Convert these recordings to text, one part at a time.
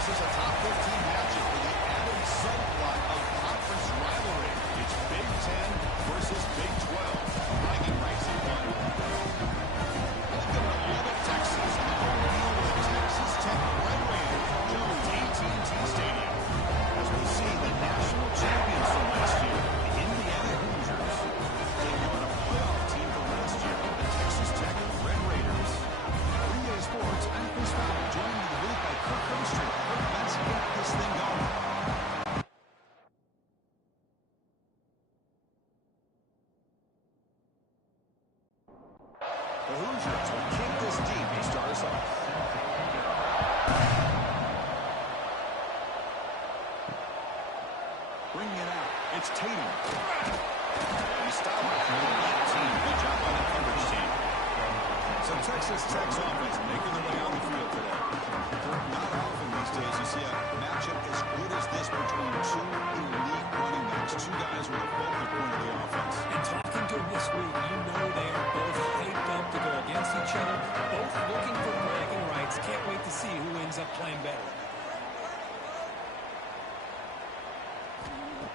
This is a top 15 matchup with the added subplot of conference rivalry. It's Big Ten versus Big 12. Bragging rights in one. Welcome to Lubbock, Texas. The home field of the Texas Tech Red Raiders, Jones AT&T Stadium. As we see the national champions from last year, the Indiana Hoosiers. Taking on a playoff team from last year, the Texas Tech Red Raiders. Three-Day Sports, I'm Chris Fowler, joined in the booth by Kirk Herbstreit. Kirk, let's get this thing going. The Hoosiers will kick this deep to start us off. Bringing it out. It's Tatum. He stopped it. Good job by the coverage team. So Texas Tech's offense making their way on the field today. Not often these days you see a matchup as good as this between two elite running backs. Two guys with a focal point of the offense. And talking to them this week, you know they are both hyped up to go against each other, both looking for bragging rights. Can't wait to see who ends up playing better.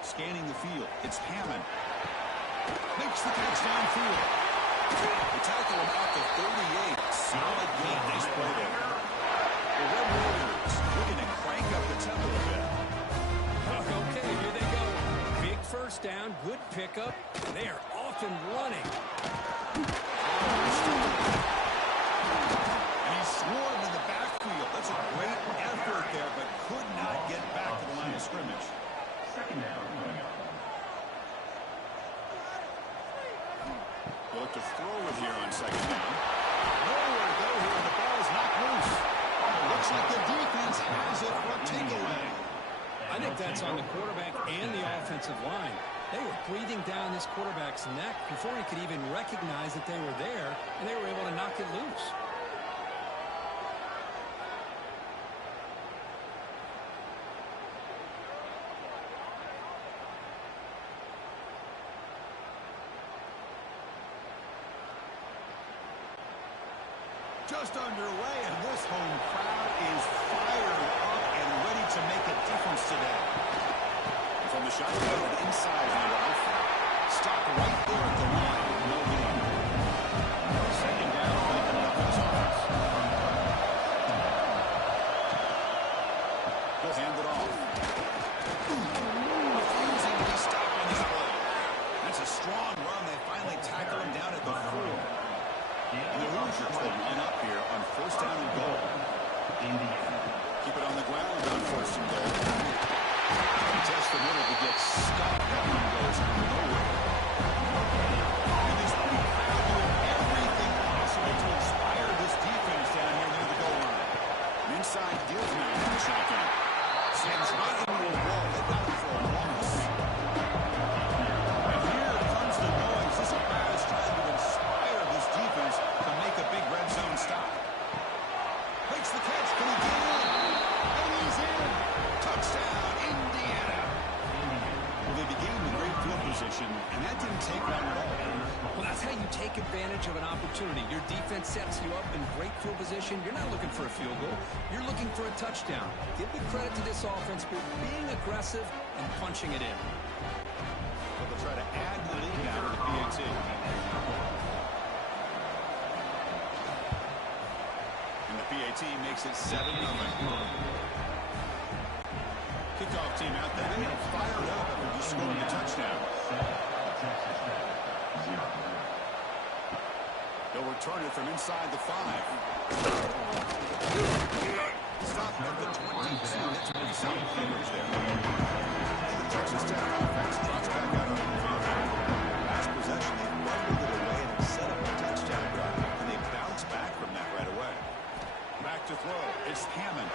Scanning the field, it's Hammond. Makes the catch downfield. They tackle him out to 38. Solid gain. Nice play there. The Red Raiders looking to crank up the tempo a bit. Okay, here they go. Big first down, good pickup. They are off and running. And he's swarmed in the backfield. That's a great effort there, but could not get back to the line of scrimmage. Second down. They'll look to throw it here on second down. Nowhere to go here, and the ball is knocked loose. Looks like the defense has it for a takeaway. I think that's on the quarterback and the offensive line. They were breathing down this quarterback's neck before he could even recognize that they were there, and they were able to knock it loose. Just underway, and this home crowd is fired up and ready to make a difference today. From the shotgun inside handoff. Stop right there at the line. No gain. Second down, making up his offense. He'll hand it off. Refusing to be stopped on this play. That's a strong run. They finally tackle him down at the 4. And the Hoosiers will line up here on first down and goal. Keep it on the ground on first and goal. Just a minute to get stopped. That one goes nowhere. And this crowd doing everything possible to inspire this defense down here near the goal line. An inside deal now in the shotgun. Sends right into a wall. They got it for a loss. And here comes the noise. This crowd is trying to inspire this defense to make a big red zone stop. Makes the catch. Can he get in? And he's in. Touchdown, Indiana. Well, they began with great field position, and that didn't take long at all. Well, that's how you take advantage of an opportunity. Your defense sets you up in great field position. You're not looking for a field goal. You're looking for a touchdown. Give the credit to this offense for being aggressive and punching it in. Well, they'll try to add to the lead now to the PAT. And the PAT makes it 7-0. Kickoff team out there. They get fired up after just scoring a touchdown. They'll return it from inside the 5. Stop at the 22. That's pretty solid coverage there. The Texas Tech offense drops back out on the field. Last possession, they rumbled it away and set up a touchdown drive. And they bounce back from that right away. Back to throw. It's Hammond.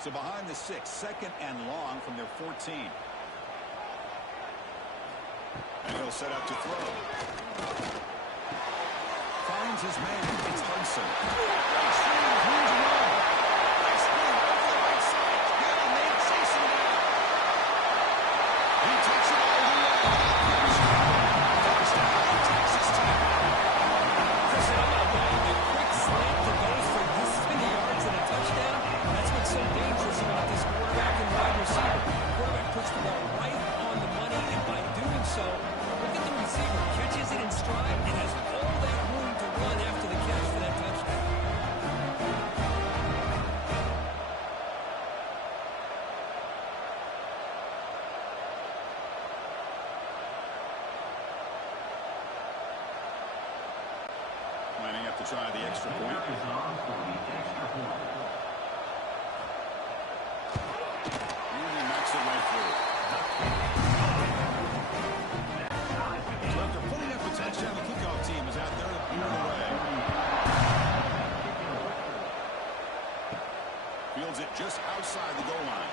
So behind the 6, second and long from their 14. And he'll set up to throw. Finds his man. It's Hudson. Nice swing. Moves around. Nice spin over the right side. Hill may chase him down. He takes it all the way. Touchdown, Texas Tech. Chris, how about that? The quick slant that goes for this many yards and a touchdown. That's what's so dangerous about this quarterback and wide receiver. The quarterback puts the ball right on the money, and by doing so, look at the receiver. Catches it in stride and has all that room to run after the catch for that touchdown. Lining up to try the extra point. And he knocks it right through. So after putting up a touchdown, the kickoff team is out there to boot it away. Fields it just outside the goal line.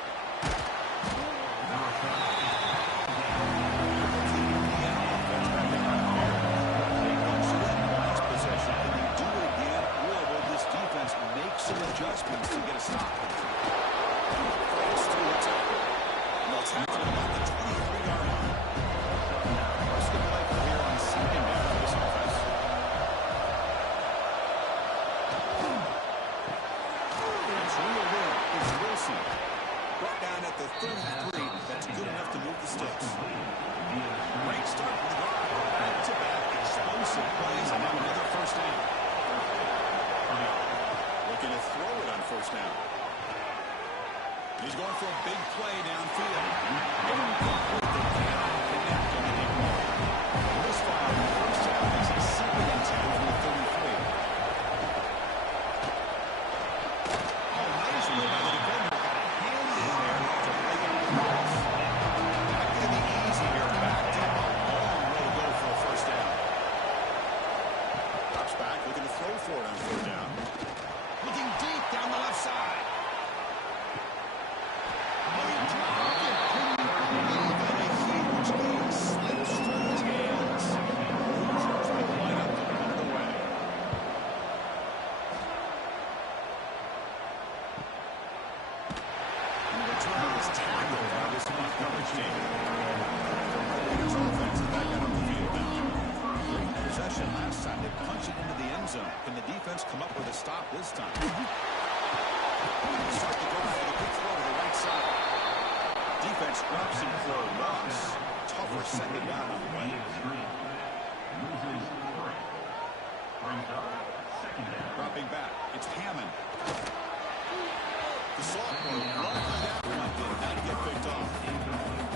Some adjustments to get a stop. Falls through the tackle. And they'll tackle it about the 23-yard line. What's the play from here on second down for this offense? It's real win. It's Wilson. Brought down at the 33. That's good enough to move the sticks. Great start from the guard. Back-to-back explosive plays and now another first down. Looking to throw it on first down. He's going for a big play downfield. Misfire on the first down makes it 2nd and 10 from the 33. Oh, nice move by the defender. Got a hand in there to lay out the cross. Not going to be easy here. Backed up a long way to go for a first down. Drops back, looking to throw for it on third down. Looking deep down the left side. Might drop it. Can you believe it? A huge game slips through his hands. Losers will line up to put it away. And the return is tackled by this coverage team. The Raiders offense is back out on the field now. Great possession last time. They punched it into the end zone. Can the defense come up with a stop this time? Start the drive with a quick throw to the right side. Defense drops him for a loss. Tougher second down on the way. Dropping back. It's Hammond. The sophomore run for that one did not get picked off.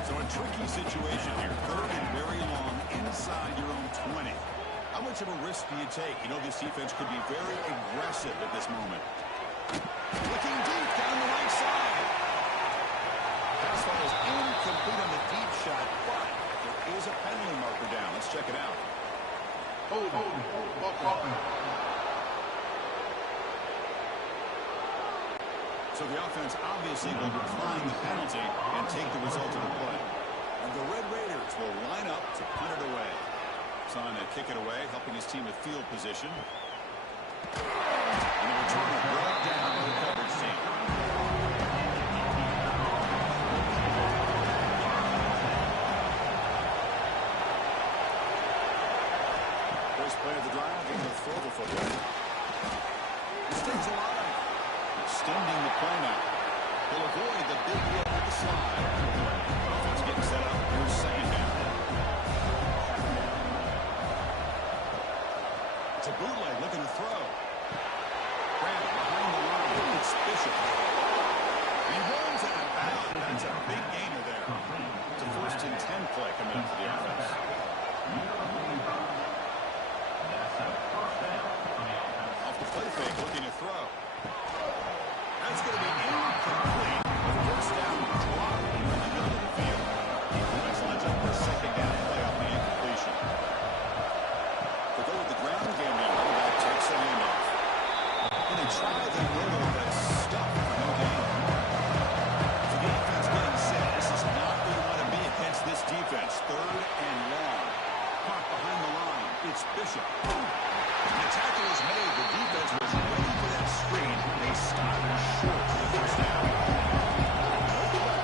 So a tricky situation here. 3rd and very long inside your own 20. How much of a risk do you take? You know this defense could be very aggressive at this moment. Looking deep down the right side. Pass ball is incomplete on the deep shot, but there is a penalty marker down. Let's check it out. So the offense obviously will decline the penalty and take the result of the play. And the Red Raiders will line up to punt it away. On to kick it away, helping his team with field position. And the returner brought down by the coverage team. First play of the drive, going to throw the football. He stays alive. Extending the play now. He'll avoid the big hit with the slide. Offense getting set up. Here's second down. It's a bootleg looking to throw. Grant behind the line. It's Bishop. He runs out of bounds. That's a big gainer there. It's a 1st and 10 play coming up for the offense. Off the play fake, looking to throw. That's going to be incomplete. First down drop in the middle of the field. Defense lines up for a second down play on the incompletion. To go with the ground game now, that takes the handoff. And they try the middle, but stuck for no gain. So the offense getting set. This is not where you want to be against this defense. 3rd and long. Caught behind the line. It's Bishop. The tackle is made. The defense was ready for that screen. They stopped short of the first down.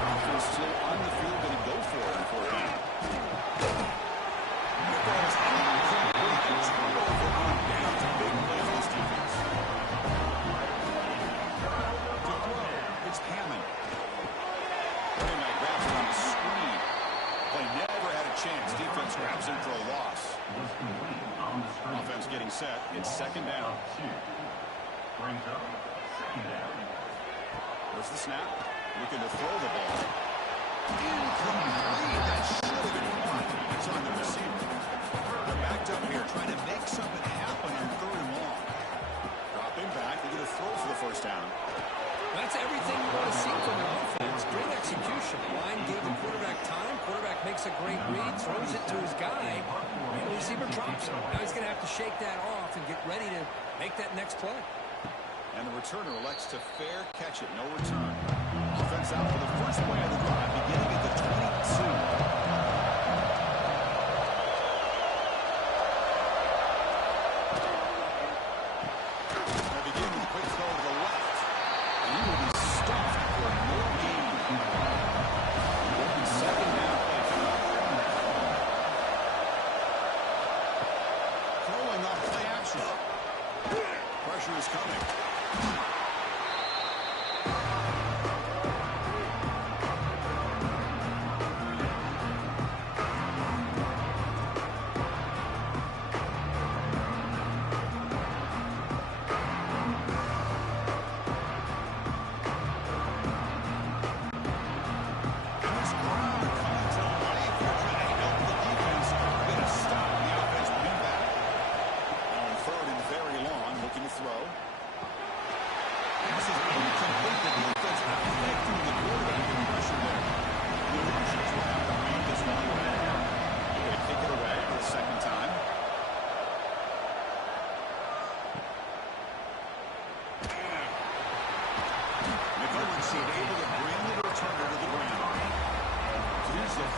Offense still on the field, going to go for it on fourth down. Football's incomplete. A turnover on downs. A big play for this defense. To throw, it's Hammond. Running back grabs it on the screen. Play never had a chance. Defense grabs him for a loss. Offense getting set. It's second down. There's the snap. Looking to throw the ball. Incomplete. That should have been caught. It's on the receiver. They're backed up here trying to make something happen on third and long. Drop him back. They're going to throw for the first down. That's everything you want to see from an offense. Great execution. Line gave the quarterback time. Quarterback makes a great read, throws it to his guy, and the receiver drops it. Now he's going to have to shake that off and get ready to make that next play. And the returner elects to fair catch it. No return. Offense out for the first play of the drive, beginning at the 22. Pressure is coming.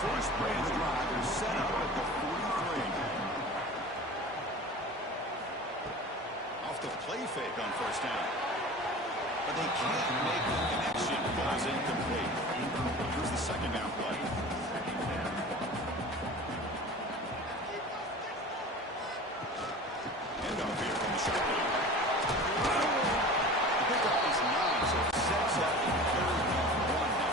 First play of the drive is set up at the 43. Off the play fake on first down. But they can't make the connection. Ball's incomplete. Here's the second down play. Handoff here from the shotgun. The pickup is 9, so it sets up third and 1 now.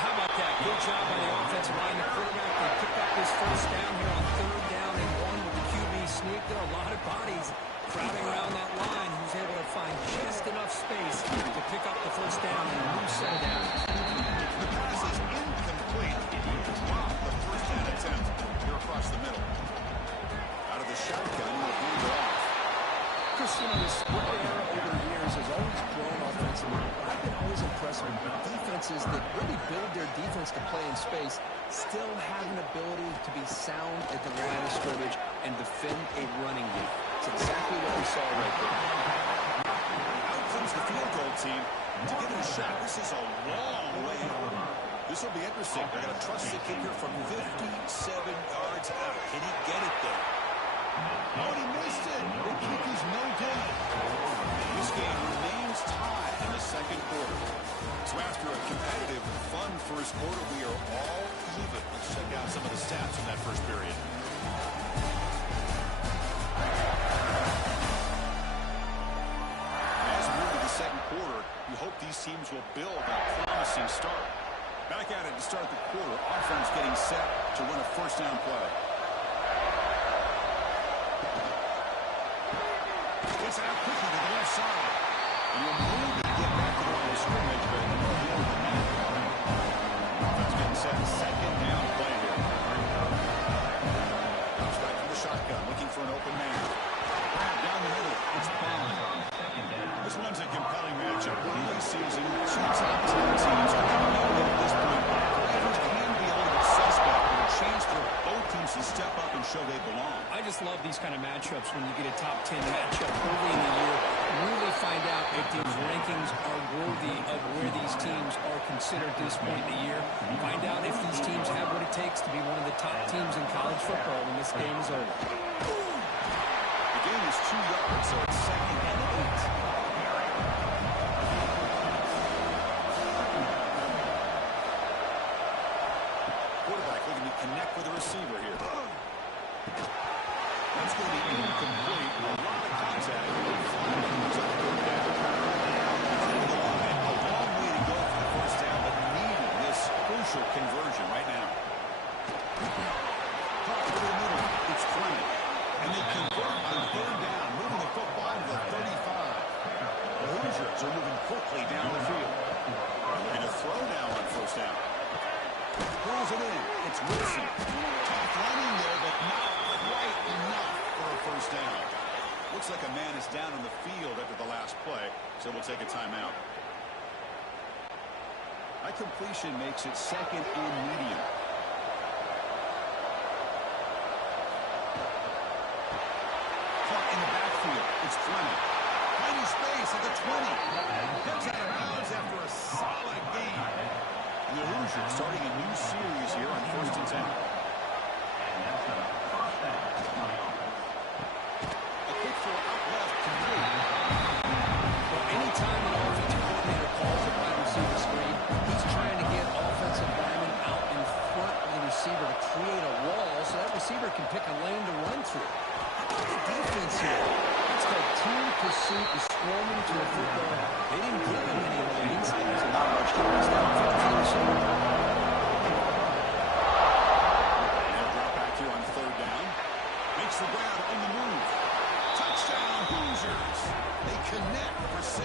How about that? Good job by the offensive line. The quarterback, they pick up this first down here on third down and 1 with the QB sneak. There are a lot of bodies crowding around that line. Who's able to find just enough space to pick up the first down and a new set of downs. The pass is incomplete. Wow, the first down attempt here across the middle. Out of the shotgun, he'll hand it off. Chris, you know, the spread era over the years has always grown offensively. I've been always impressed with defenses that really build their defense to play in space, still have an ability to be sound at the line of scrimmage and defend a running game. It's exactly what we saw right there. Out comes the field goal team to give it a shot. This is a long way out. This will be interesting. They're going to trust the kicker from 57 yards out. Can he get it there? Oh, he missed it. The kick is no good. This game remains tied in the second quarter. So after a competitive, fun first quarter, we are all even. Let's check out some of the stats from that first period. As we move to the second quarter, we hope these teams will build on a promising start. Back at it to start the quarter. Offense getting set to run a first down play. It's out quickly to the left side. And you'll maybe get back to the line of scrimmage, but no more than that. Offense getting set. Second down play here. Comes back from the shotgun, looking for an open man. Down the middle, it's Bond. This one's a compelling matchup. Early season, two top 10 teams are coming out at this point. Ravens can be a little bit suspect, but a chance for both teams to step up and show they belong. I just love these kind of matchups when you get a top 10 matchup early in the year. Really find out if these rankings are worthy of where these teams are consider at this point in the year. Find out if these teams have what it takes to be one of the top teams in college football when this game is over. The game is 2 yards, so it's 2nd and 8. Quarterback looking to connect with the receiver here. That's going to be incomplete. A lot of contact. A long way to go for the first down, but needing this crucial conversion right now. Caught through the middle. It's Clement. And they convert on 3rd down, moving the football to the 35. The Hoosiers are moving quickly down the field. And a throw now on 1st down. Pulls it in. It's Wilson. Tough running there, but not quite enough for a 1st down. Looks like a man is down on the field after the last play, so we'll take a timeout. That completion makes it 2nd and medium. Caught in the backfield. It's Fleming. Finding space at the 20. Comes out of bounds after a solid gain. And the Hoosiers starting a new series here on 1st and 10. A quick throw out left complete. Well, anytime an offensive coordinator calls a wide receiver screen, he's trying to get offensive linemen out in front of the receiver to create a wall so that receiver can pick a lane to run through. Look at the defense here. It's called team pursuit and swarming to a football. They didn't give him any lanes. There's a lot of yards downfield for the receiver. They'll drop back here on 3rd down. Makes the grab on the move. Touchdown, Hoosiers. They connect for 6.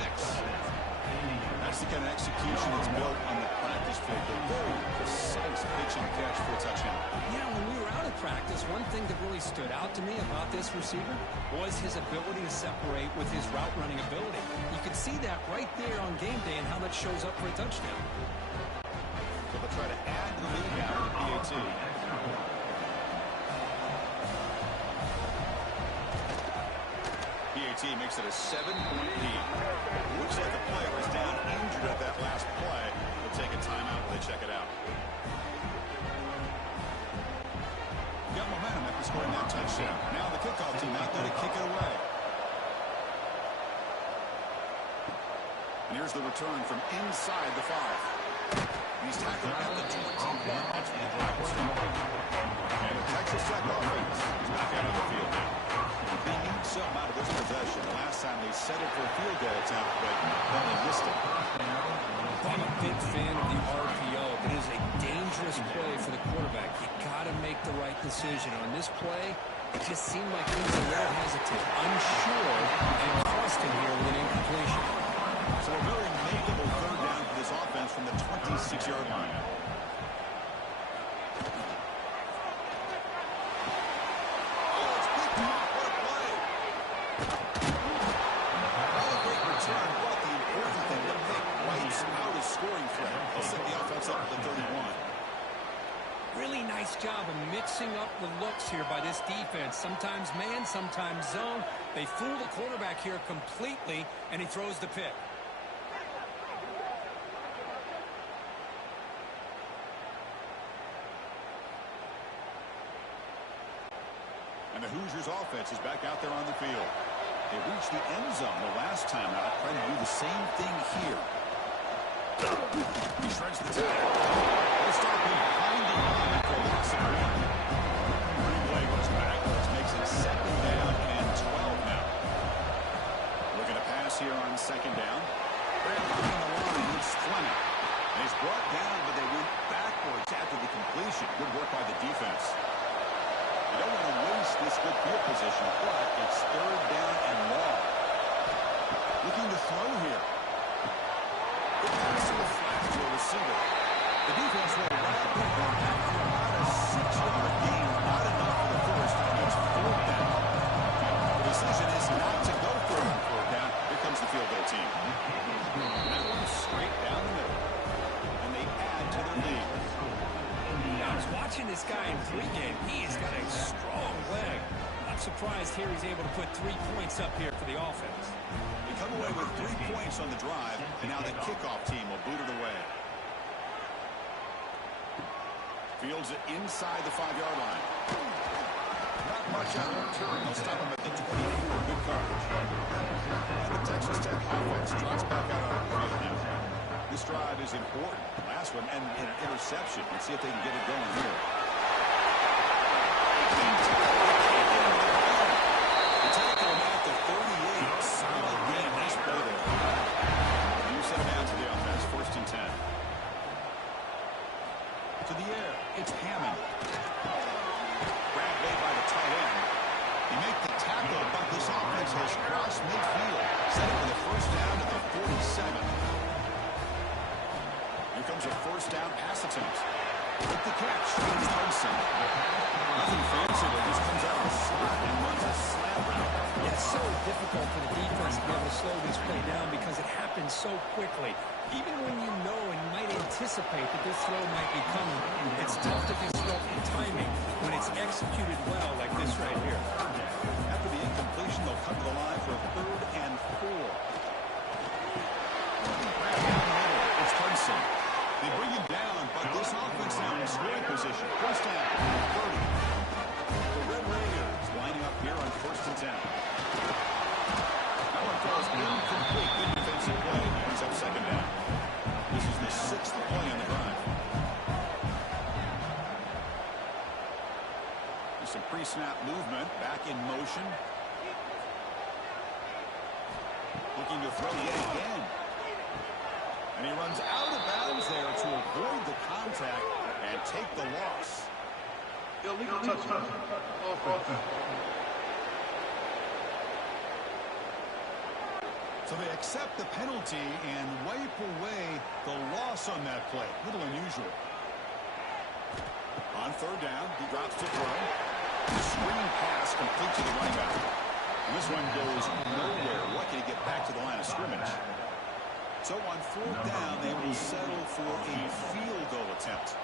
That's the kind of execution that's built on the practice field. A very precise pitch and catch for a touchdown. Yeah, when we were out of practice, one thing that really stood out to me about this receiver was his ability to separate with his route running ability. You could see that right there on game day and how that shows up for a touchdown. So they'll try to add the lead now to PAT. PAT makes it a 7-point lead. Looks like the player was down injured at that last play. They'll take a timeout when they check it out. Got momentum after scoring that touchdown. Now the kickoff team out there to kick it away. And here's the return from inside the 5. He's tackled at the 21. That's the drive will stop. And the Texas Tech offense is back out on the field now. They need something out of this possession. The last time they settled for a field goal attempt, but then they missed it. I'm a big fan of the RPO, but it is a dangerous play for the quarterback. You got to make the right decision. On this play, it just seemed like he was a little hesitant, unsure, and cost him here with an incompletion. So a very makeable 3rd down for this offense from the 26-yard line. Really nice job of mixing up the looks here by this defense. Sometimes man, sometimes zone. They fool the quarterback here completely, and he throws the pick. And the Hoosiers offense is back out there on the field. They reached the end zone the last time out. Trying to do the same thing here. He shreds the tackle. They start behind the line for loss of 1. Replay goes backwards, makes it 2nd down and 12 now. Looking to pass here on 2nd down. Right behind the line, it's Fleming. And he's brought down, but they went backwards after the completion. Good work by the defense. You don't want to waste this good field position, but it's 3rd down and long. Looking to throw here. Good pass to the flat to a receiver. The defense will wrap the ball after about a 6-yard gain. Not enough for the first. It's 4th down. The decision is not to go for it on 4th down. Here comes the field goal team. That one's straight down the middle. And they add to their lead. I was watching this guy in pregame. He has got a strong leg. I'm surprised here he's able to put 3 points up here for the offense. They come away with 3 points on the drive, and now the kickoff team will boot it away. Fields it inside the 5-yard line. Not much on the return. They'll stop him at the 24. Good coverage. And the Texas Tech offense trots back out on the field now. This drive is important. Last one, and an interception. Let's see if they can get it going here. The tackle him at the 38. Solid win. Nice play there. You set him down to the offense. 1st and 10. To the air. It's Hammond. Grab made by the tight end. He made the tackle, but this offense has crossed midfield. Set it for the 1st down at the 47. Here comes a 1st down pass attempt. With the catch, it's Hudson. Nothing fancy, but just comes out of the slot and runs a slam route. Yeah, it's so difficult for the defense to be able to slow this play down because it happens so quickly. Even when you know and might anticipate that this throw might be coming, it's tough to disrupt the timing when it's executed well like this right here. After the incompletion, they'll come to the line for a 3rd and 4. Grab down the middle. It's Hudson. They bring him down, but this offense now in scoring position. 1st down, 30. The Red Raiders lining up here on 1st and 10. That one falls incomplete. Good defensive play. Ends up 2nd down. This is the 6th play on the drive. There's some pre-snap movement. Back in motion. Looking to throw yet again. And he runs out of bounds there to avoid the contact and take the loss. Illegal touchdown. Offense. So they accept the penalty and wipe away the loss on that play. A little unusual. On 3rd down, he drops to throw. The screen pass complete to the running back. And this one goes nowhere. What can he get back to the line of scrimmage? So on 4th down, they will settle for a field goal attempt.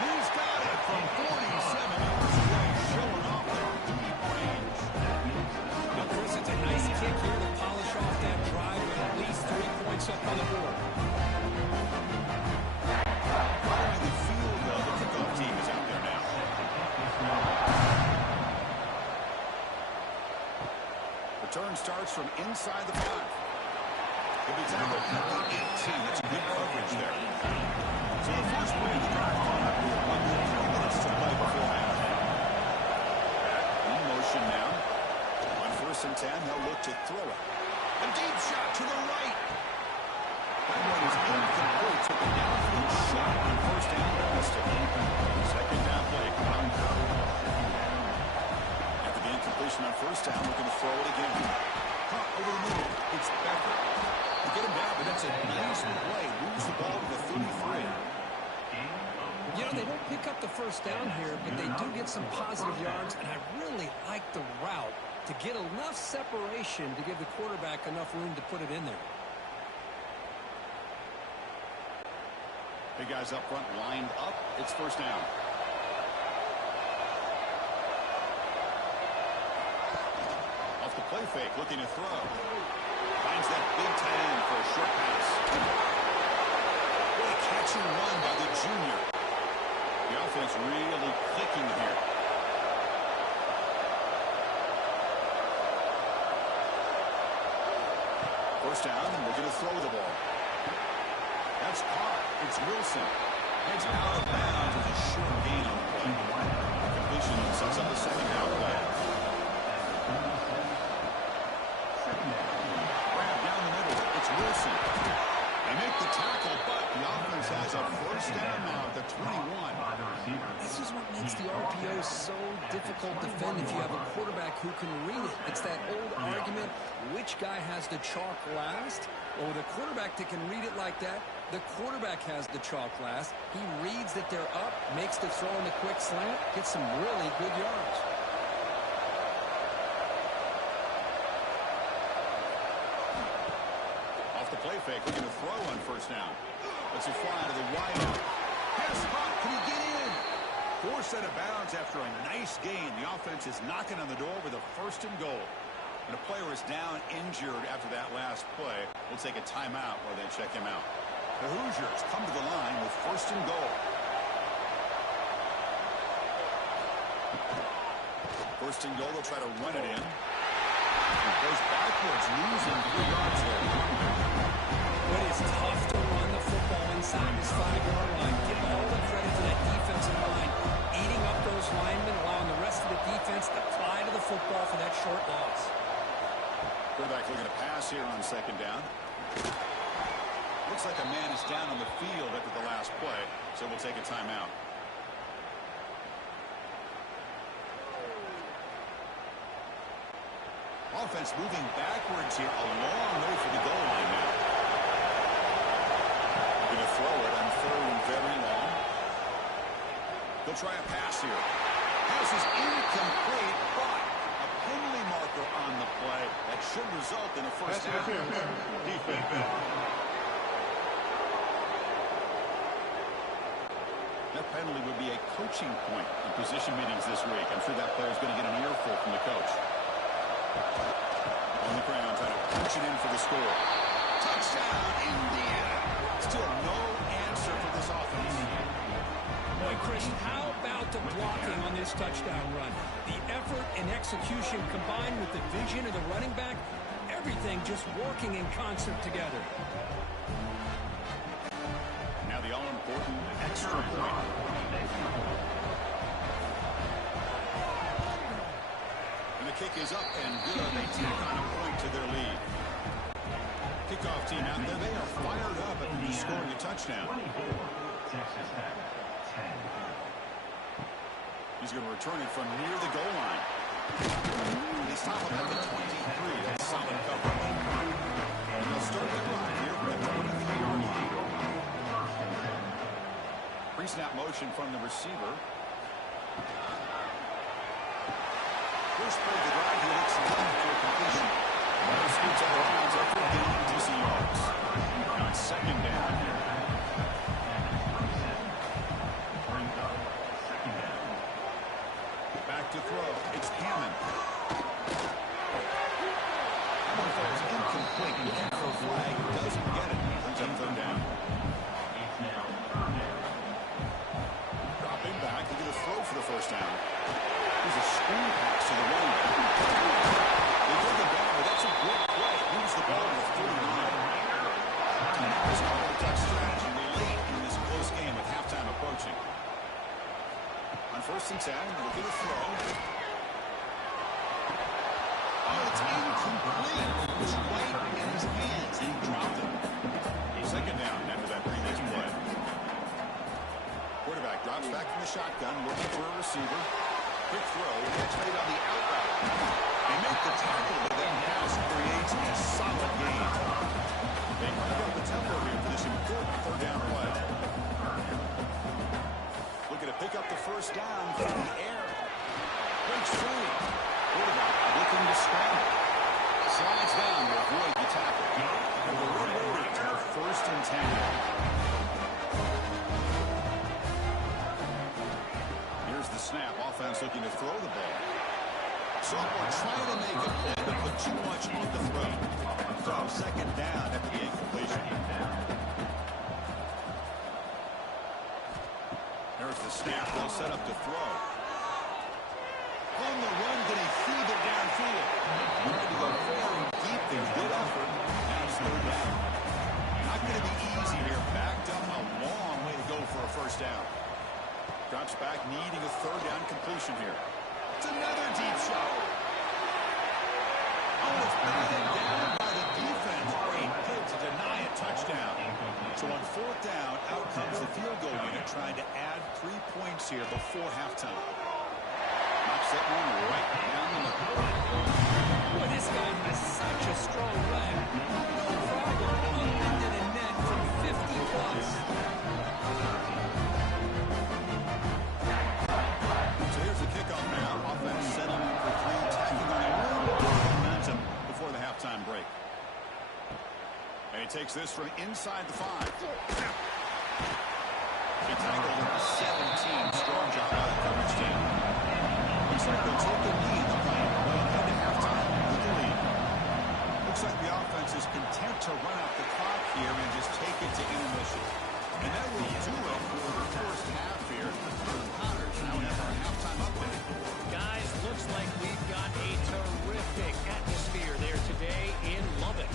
And he's got it from 47 yards away, showing off their deep range. Now, Chris, it's a nice kick here to polish off that drive with at least 3 points up on the board. Following the field goal, the kickoff team is out there now. Return starts from inside the 5. He'll be tackled at the 18. That's a good coverage there. So the first play of the drive coming up here. 3 minutes to play before half. In motion now. On 1st and 10, they'll look to throw it. A deep shot to the right. That one is incomplete. Took a downfield shot on 1st down. Missed it. 2nd down play. After the incompletion on 1st down, we're going to throw it again. Caught over the middle. It's Becker. To get him down, but that's a nice play. Moves the ball to the 33. You know, they don't pick up the 1st down here, but they do get some positive yards, and I really like the route to get enough separation to give the quarterback enough room to put it in there. Big guys up front lined up. It's 1st down. Off the play fake, looking to throw. Finds that big tight end for a short pass. What a catch and run by the junior. The offense really clicking here. First down, and we're going to throw the ball. That's caught. It's Wilson. Heads out of bounds with a short gain on the play. Completion sets up the 2nd down play. Grab down the middle. It's Wilson. They make the tackle, but the offense has a 1st down now at the 21. This is what makes the RPO so difficult to defend if you have a quarterback who can read it. It's that old argument, which guy has the chalk last? Well, with a quarterback that can read it like that, the quarterback has the chalk last. He reads that they're up, makes the throw in the quick slant, gets some really good yards. Off the play fake, looking to throw on 1st down. Let's a fly to the wide out. Pass spot, can he get in? Forced out of bounds after a nice gain. The offense is knocking on the door with a 1st and goal. And a player is down injured after that last play. We'll take a timeout while they check him out. The Hoosiers come to the line with 1st and goal. 1st and goal, they'll try to run it in. It goes backwards, losing 3 yards there. It is tough to run the football inside this 5-yard line. Give all the credit to that defensive line, eating up those linemen, allowing the rest of the defense to fly to the football for that short loss. Quarterback looking to pass here on 2nd down. Looks like a man is down on the field after the last play, so we'll take a timeout. Offense moving backwards here, a long way for the goal line now. Going to throw it on 3rd and very long. They'll try a pass here. Pass is incomplete, but a penalty marker on the play that should result in a 1st down. Defense. That penalty would be a coaching point in position meetings this week. I'm sure that player is going to get an earful from the coach. On the ground, trying to punch it in for the score. Touchdown, Indiana. Still no answer for this offense. Boy, Chris, how about the blocking on this touchdown run? The effort and execution combined with the vision of the running back, everything just working in concert together. Now the all-important extra point. And the kick is up and good. They tack on a point to their lead. Kickoff team out there. They are fired up after scoring a touchdown. He's going to return it from near the goal line. They stop him at the 23. That's solid coverage. And they'll start the clock here at the 23-yard line. Pre-snap motion from the receiver. First play of the drive, he looks left for completion. Scoots out of bounds after gaining 2 yards. Now it's 2nd down here. Back to throw. It's Hammond. Hammond falls incomplete. Looking for a flag. Doesn't get it. Brings up 3rd down. Dropping back. He's going to throw for the 1st down. There's a screen pass to the running back. They took him down, but that's a good play. Moves the ball to 39. And that was called a touch strategy late in this close game with halftime approaching. On 1st and 10, looking to throw. Oh, it's incomplete. It was right in his hands, and he dropped it. 2nd down after that previous play. Quarterback drops back from the shotgun, looking for a receiver. Quick throw, catch made on the out route. They make the tackle, but then pass creates a solid gain. They crank up the tempo here for this important 3rd down play. Looking to pick up the 1st down from the air. Breaks free. Quarterback looking to scramble. Slides down to avoid the tackle. And the Red Raiders have 1st and 10. Here's the snap. Offense looking to throw the ball. Sophomore trying to make a play, but put too much on the throw. So 2nd down after the incompletion. There's the snap. They'll set up to throw. On the run, did he feed it downfield? Tried to go very deep there. Good effort. Now it's 3rd down. Not going to be easy here. Backed up a long way to go for a 1st down. Drops back, needing a 3rd down completion here. It's another deep shot. Oh, it's batted down by the defense. Great hit to deny a touchdown. So on 4th down, out comes the field goal unit trying to add 3 points here before halftime. Knocks that one right down the middle. Boy, this guy has such a strong leg. No problem under the net from 50 plus. So here's the kickoff now. Offense settling for 3, tacking on a little bit of momentum before the halftime break. And he takes this from inside the 5. He tackled at the 17. Strong job by the coverage team. Looks like they'll take the lead. Going ahead to halftime with the lead. Looks like the offense is content to run out the clock here and just take it to intermission. And that will do it for the first half here. Connors now have our halftime update. Guys, looks like we've got a terrific atmosphere there today in Lubbock.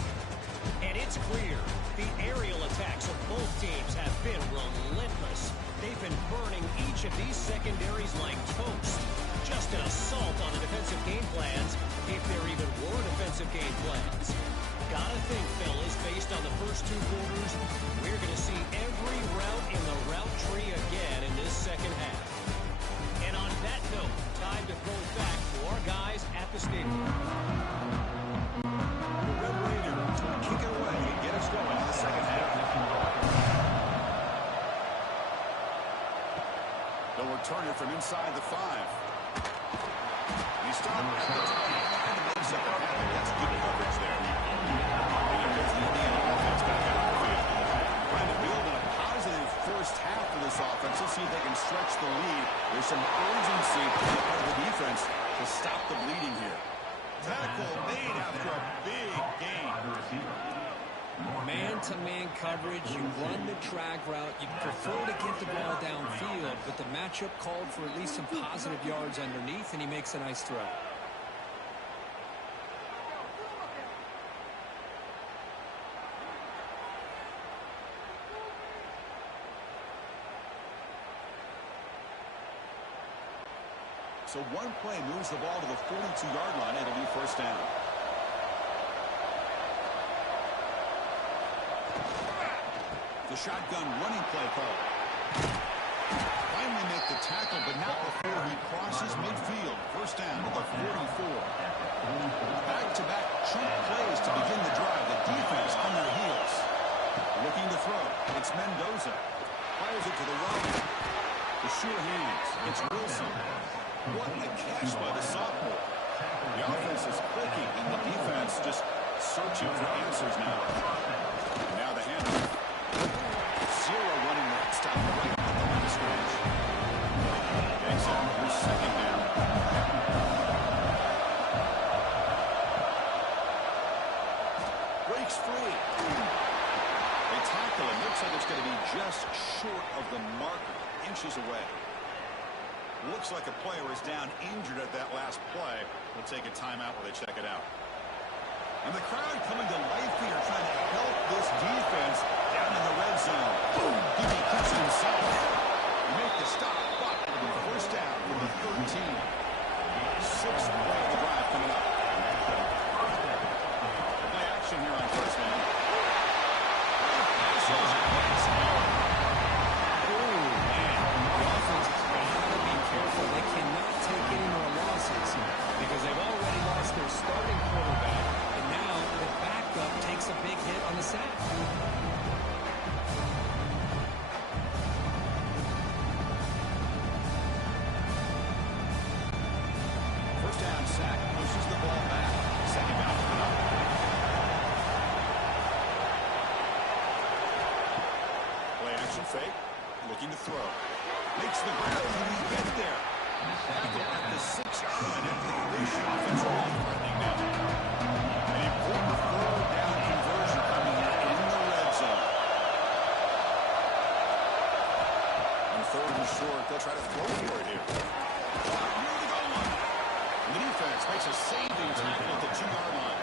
And it's clear the aerial attacks of both teams have been relentless. They've been burning each of these secondaries like toast. Just an assault on the defensive game plans, if there even were defensive game plans. Gotta think, fellas, based on the first two quarters, we're going to see every route in the route tree again in this second half. And on that note, time to throw it back to our guys at the stadium. The Red Raiders will kick it away and get us going in the second half. They'll return it from inside the 5. He stopped at the 20 and makes up the pattern. That's good coverage there. And it goes the Indiana offense back out on the field. Trying to build on a positive first half of this offense. Let's see if they can stretch the lead. There's some urgency out of the defense to stop the bleeding here. Tackle made after a big gain. Man-to-man coverage, you run the drag route, you prefer to get the ball downfield, but the matchup called for at least some positive yards underneath, and he makes a nice throw. So one play moves the ball to the 42-yard line. It'll be first down. The shotgun running play call. Finally make the tackle, but not before he crosses midfield. First down to the 44. Back-to-back trump plays to begin the drive. The defense on their heels. Looking to throw. It's Mendoza. Fires it to the right. The sure hands. It's Wilson. What a catch by the sophomore. The offense is clicking, and the defense just searching for answers now. And now the handoff. Zero running route stop right at the line of scrimmage. Takes out for second down. Breaks free. They tackle him. Looks like it's going to be just short of the marker. Inches away. Looks like a player is down injured at that last play. We'll take a timeout while they check it out. And the crowd coming to life here, trying to help this defense down in the red zone. Boom! He keeps it himself. You make the stop, but it'll be first down from the 13. Sixth play of the drive coming up. Play action here on first down. Careful, they cannot take any more losses because they've already lost their starting quarterback, and now the backup takes a big hit on the sack. First down sack, pushes the ball back. Second down coming up. Play action fake, looking to throw. Makes the grab. Can he get there? Tackle at the 6-yard line after the completion. Offensive line threatening now. An important third down conversion coming here in the red zone. On third and short, they'll try to throw for it here. Near the goal line. And the defense makes a saving tackle at the 2-yard line.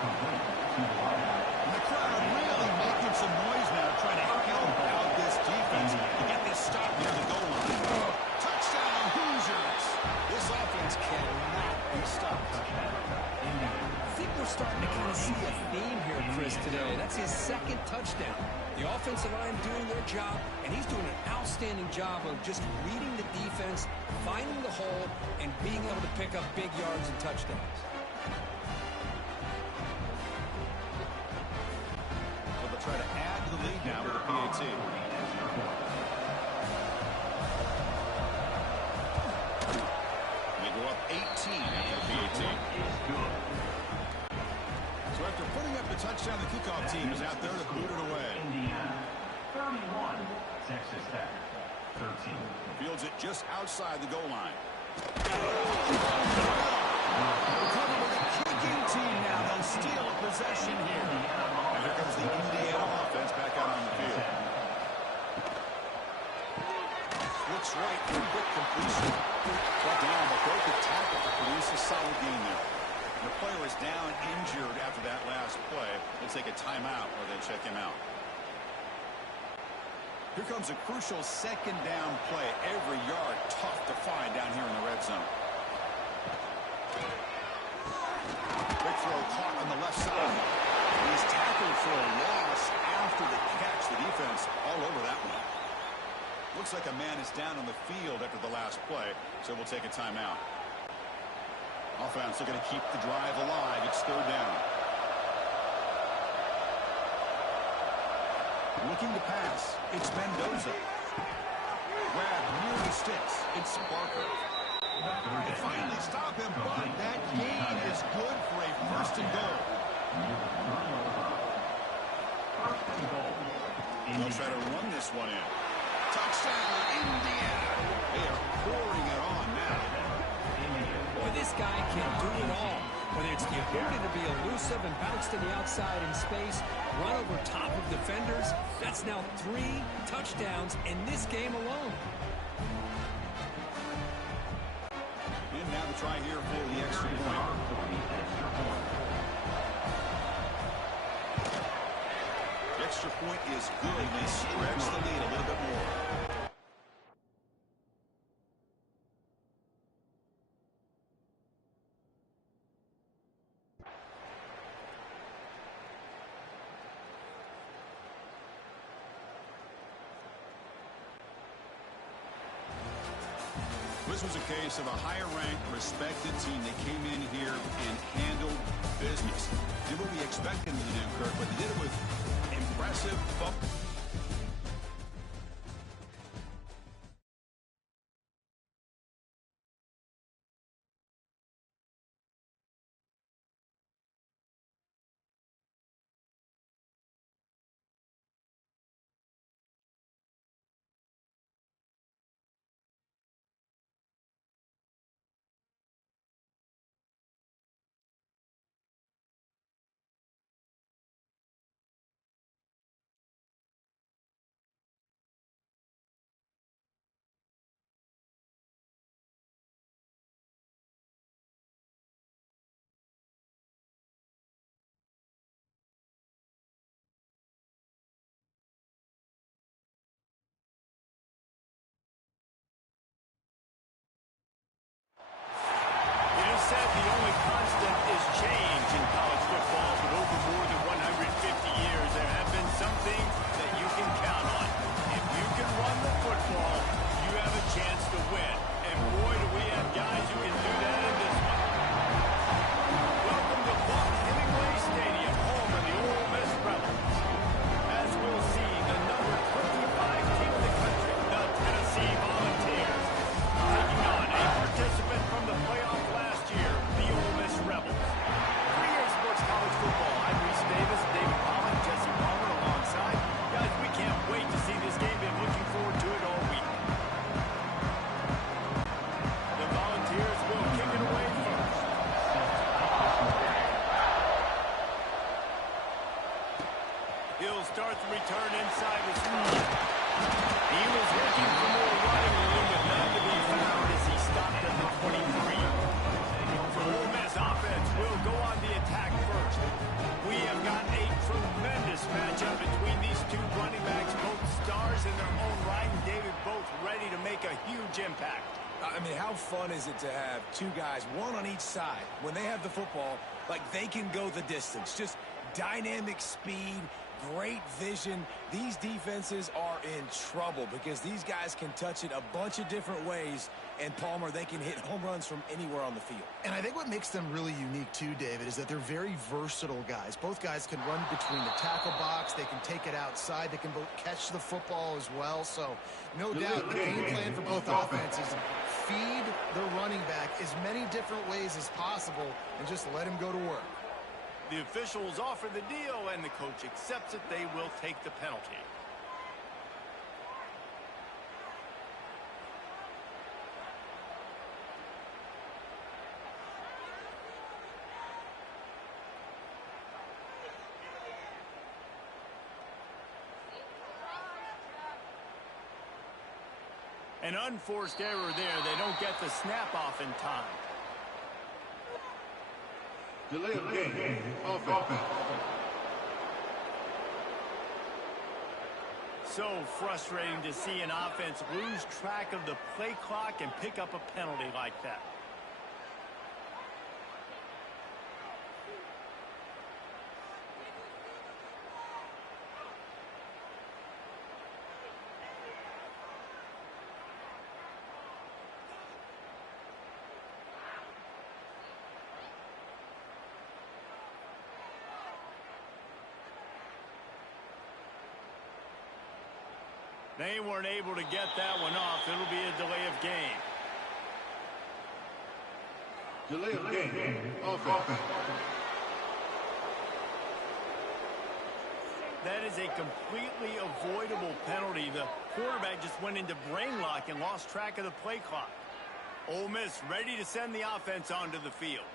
And the crowd really making some noise now, trying to help out this defense to get this stop near the goal line. Touchdown, Hoosiers! This offense cannot be stopped. I think we're starting to kind of see a theme here, Chris, today. That's his second touchdown. The offensive line doing their job, and he's doing an outstanding job of just reading the defense, finding the hole, and being able to pick up big yards and touchdowns. So they'll try to add to the lead now with a PAT. They go up 18 after the PAT. So after putting up the touchdown, the kickoff team is out there to boot it away. Indiana 31, Texas Tech 13. Fields it just outside the goal line. Kicking team now. They'll steal a possession here. And here comes the Indiana offense back out on the field. Looks right, quick completion. Brought down, but broke the tackle to produce a solid gain there. The player is down injured after that last play. They'll take a timeout or they check him out. Here comes a crucial second down play. Every yard tough to find down here in the red zone. Big throw caught on the left side. He's tackled for a loss after the catch. The defense all over that one. Looks like a man is down on the field after the last play, so we'll take a timeout. Offense looking to keep the drive alive. It's third down. Looking to pass. It's Mendoza. Grab near the sticks. It's Barker. They finally stop him, but that gain is good for a first and goal. They'll try to run this one in. Touchdown, Indiana. They are pouring it on now. Boy, this guy can do it all. Whether it's the ability to be elusive and bounce to the outside in space, run over top of defenders, that's now 3 touchdowns in this game alone. And now the try here for the extra point. The extra point is good. They stretch the lead a little bit more. This was a case of a higher-ranked, respected team that came in here and handled business. Did what we expected them to do, Kirk, but they did it with impressive focus. Said the only constant is change in college football, but over more than 150 years, there have been some things that you can count on. If you can run the football, you have a chance to win. And boy, do we have guys who can do that in this one. Welcome to Buck Hemingway Stadium, home of the Ole Miss Rebels. As we'll see, the number 25 team in the country, the Tennessee Volunteers, taking on a participant from the playoff last year, the Ole Miss Rebels. 3 years sports college football. I'm Reese Davis, David Pollock, Jesse Palmer alongside. Guys, we can't wait to see this game. Been looking forward to it all week. The Volunteers will kick it away first. He'll start the return inside the screen. He was looking for more running room, but none to be found as he stopped at the 23. The Ole Miss offense will go on the attack first. We have got a tremendous matchup between these two running backs, both stars in their own right, and David, both ready to make a huge impact. I mean, how fun is it to have 2 guys, one on each side, when they have the football, like they can go the distance. Just dynamic speed, great vision. These defenses are in trouble because these guys can touch it a bunch of different ways. And Palmer, they can hit home runs from anywhere on the field. And I think what makes them really unique too, David, is that they're very versatile guys. Both guys can run between the tackle box. They can take it outside. They can both catch the football as well. So no doubt the game plan for both offenses, feed the running back as many different ways as possible and just let him go to work. The officials offer the deal, and the coach accepts it. They will take the penalty. An unforced error there. They don't get the snap off in time. Delay of game. Offense. So frustrating to see an offense lose track of the play clock and pick up a penalty like that. They weren't able to get that one off. It'll be a delay of game. Delay of game. Offense. That is a completely avoidable penalty. The quarterback just went into brain lock and lost track of the play clock. Ole Miss ready to send the offense onto the field.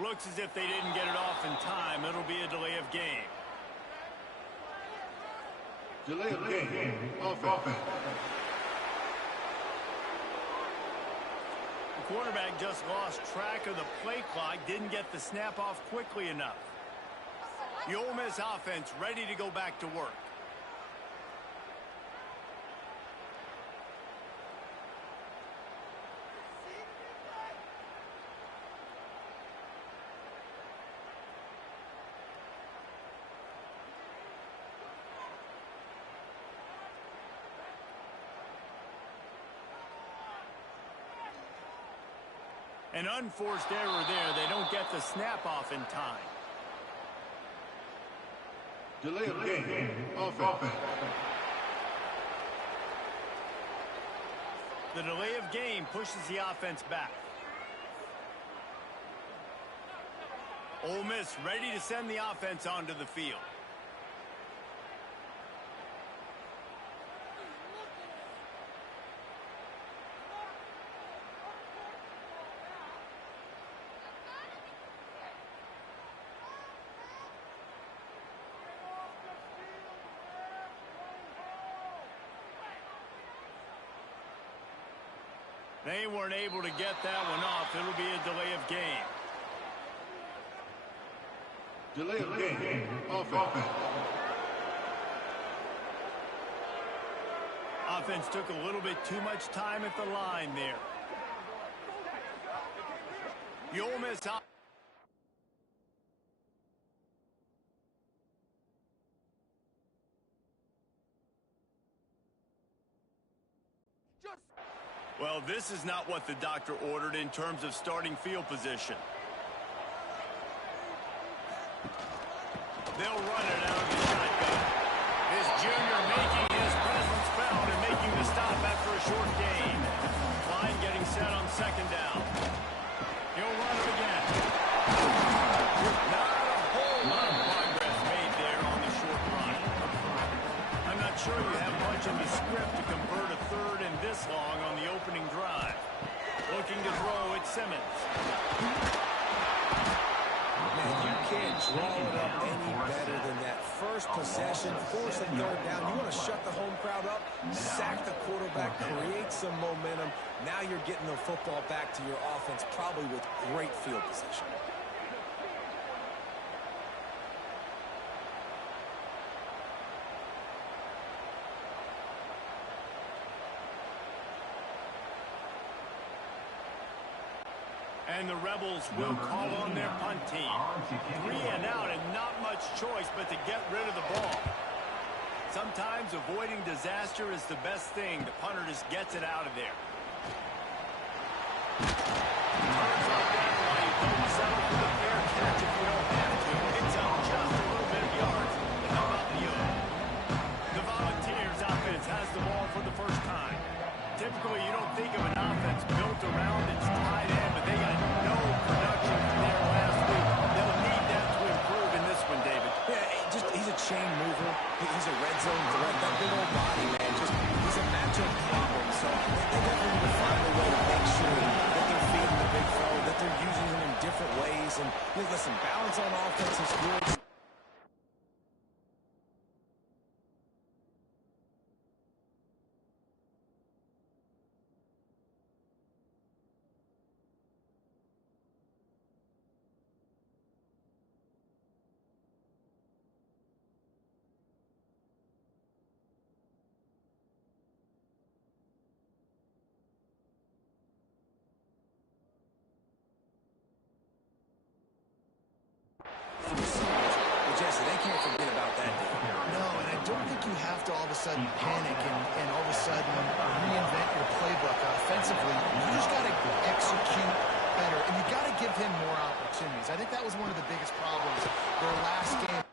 Looks as if they didn't get it off in time. It'll be a delay of game. Delay of game. Offense. The quarterback just lost track of the play clock, didn't get the snap off quickly enough. The Ole Miss offense ready to go back to work. An unforced error there. They don't get the snap off in time. Delay of game. Offense. The delay of game pushes the offense back. Ole Miss ready to send the offense onto the field. They weren't able to get that one off. It'll be a delay of game. Delay of game. Offense. Offense took a little bit too much time at the line there. The Ole Miss Well, this is not what the doctor ordered in terms of starting field position. They'll run it out of the shotgun. This junior making his presence felt and making the stop after a short gain. Line getting set on second down. He'll run it again. Not a whole lot of progress made there on the short run. I'm not sure you have much in the script to convert a third and this long on the opening drive. Looking to throw at Simmons. Man, you can't draw it up any better than that. First possession, force a third down. You want to shut the home crowd up, sack the quarterback, create some momentum. Now you're getting the football back to your offense, probably with great field position. And the Rebels will call on their punt team. 3 and out and not much choice but to get rid of the ball. Sometimes avoiding disaster is the best thing. The punter just gets it out of there. Turns like that while you don't settle for the fair catch if you don't have to. Picks up just a little bit of yards. And how about the other? The Volunteers offense has the ball for the first time. Typically, you don't think of an offense built around its tight end, but they got no production from there last week. They'll need that to improve in this one, David. Yeah, he's a chain mover. He's a red zone threat. That big old body, man, he's a matchup problem. So they definitely need to find a way to make sure that they're feeding the big fella, that they're using him in different ways. And listen, balance on offense is good. Jesse, they can't forget about that deal. No, and I don't think you have to all of a sudden panic and all of a sudden reinvent your playbook offensively. You just got to execute better, and you got to give him more opportunities. I think that was one of the biggest problems their last game.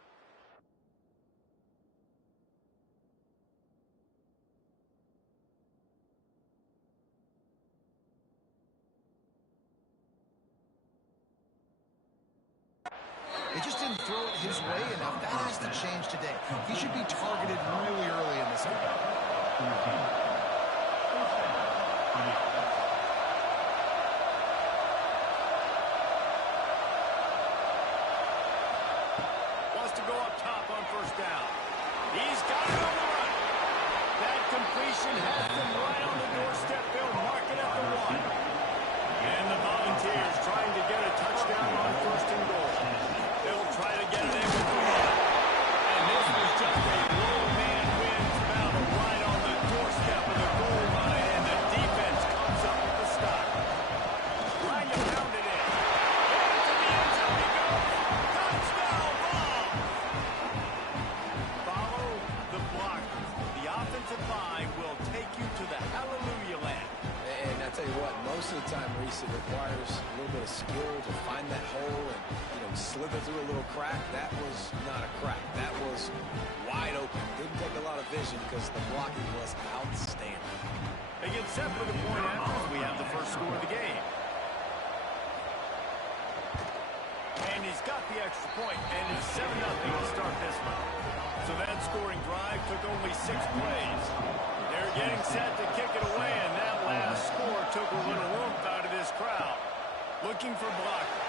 They just didn't throw it his way enough. That has to change today. He should be targeted really early in this game. Wants to go up top on first down. He's got it on the run. That completion has them right on the doorstep. They'll mark it at the 1. And the Volunteers trying to get a touchdown on first and goal. They'll try to get it in with the 1. And this was just a low man wins battle right on the doorstep of the goal line. And the defense comes up with the stop. Trying to pound it in. Into the end zone he goes. Touchdown ball. Follow the block. The offensive line will take you to the hallelujah land. And I tell you what, most of the time, Reese, it requires a little bit of skill to find that hole and, slither through a little crack. That was not a crack. That was wide open. Didn't take a lot of vision because the blocking was outstanding. They get set for the point after. We have the first score of the game. And he's got the extra point, and it's 7-0 to start this one. So that scoring drive took only 6 plays. They're getting set to kick it away, and that last score took a little oomph out of this crowd. Looking for blockers.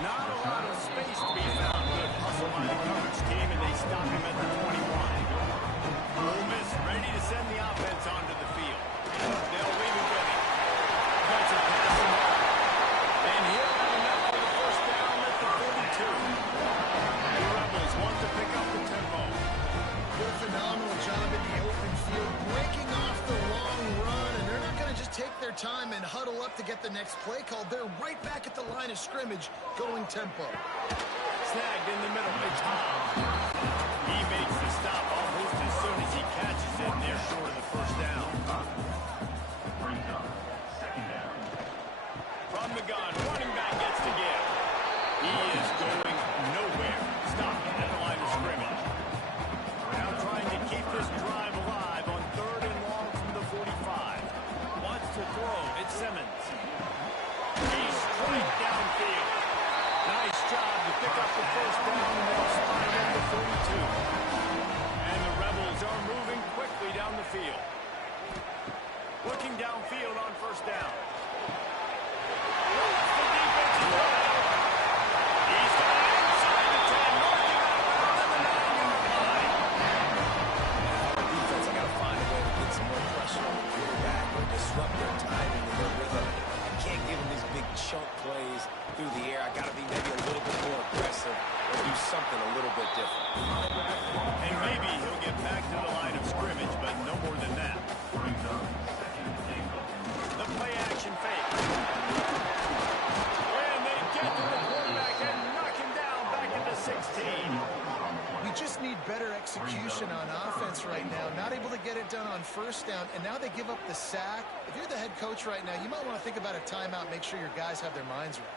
Not a lot of space to be found. Good hustle by the coverage team, and they stop him at the 21. Ole Miss ready to send the offense onto the field. They'll leave it with him. That's a pass him up. And he'll have enough for the first down at the 42. The Rebels want to pick up the tempo. Did a phenomenal job in the open field, breaking off the long run, and they're not going to just take their time and huddle up to get the next play called. They're right back at the line of scrimmage, going tempo. Snagged in the middle. It's Hobbs. He makes the stop almost as soon as he catches it. They're short of the first down. From the gun, running back gets the give. He is going nowhere. Stop at the line of scrimmage. Now trying to keep this drive alive on 3rd and long from the 45. Wants to throw. It's Simmons. He's straight downfield. Nice job to pick up the first down, and they'll spot him at the 42. And the Rebels are moving quickly down the field. Looking downfield on first down. The defense is wide open. He's got it inside the 10, marking out around the 9-yard line. The defense, I got to find a way to get some more pressure on the quarterback or disrupt their timing and their rhythm. I can't give them these big chunk plays through the air. I got to be maybe a little bit more aggressive or do something a little bit different. And maybe he'll get back to the line of scrimmage, but no more than that. The play-action fake. And they get to the quarterback and knock him down back at the 16. We just need better execution on offense right now. Not able to get it done on first down, and now they give up the sack. If you're the head coach right now, you might want to think about a timeout, make sure your guys have their minds right.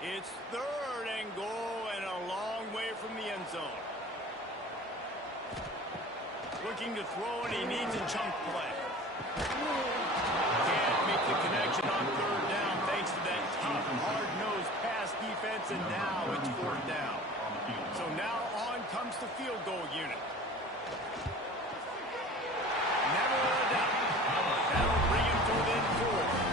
It's 3rd and goal and a long way from the end zone. Looking to throw, and he needs a chunk play. the connection on third down thanks to that tough, hard-nosed pass defense, and now it's fourth down. So now on comes the field goal unit. Never a doubt. That'll bring him to within 4.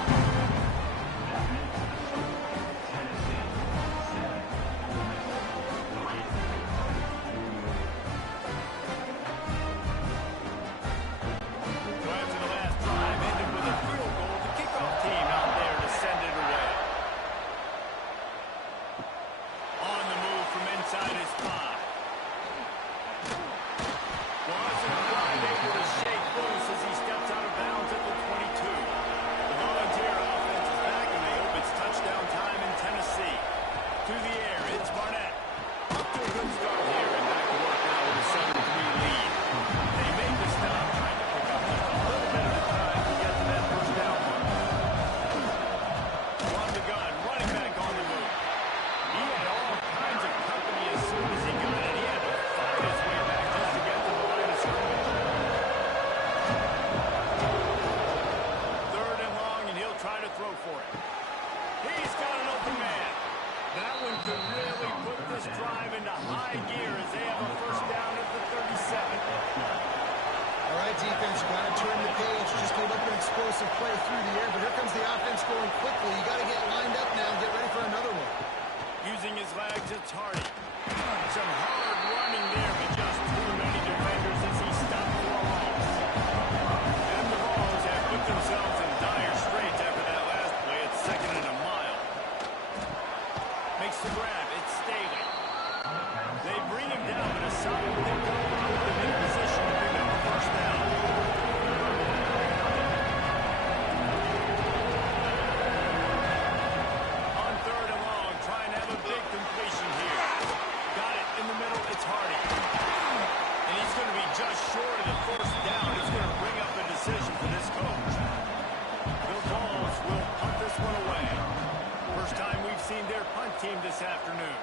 Team this afternoon.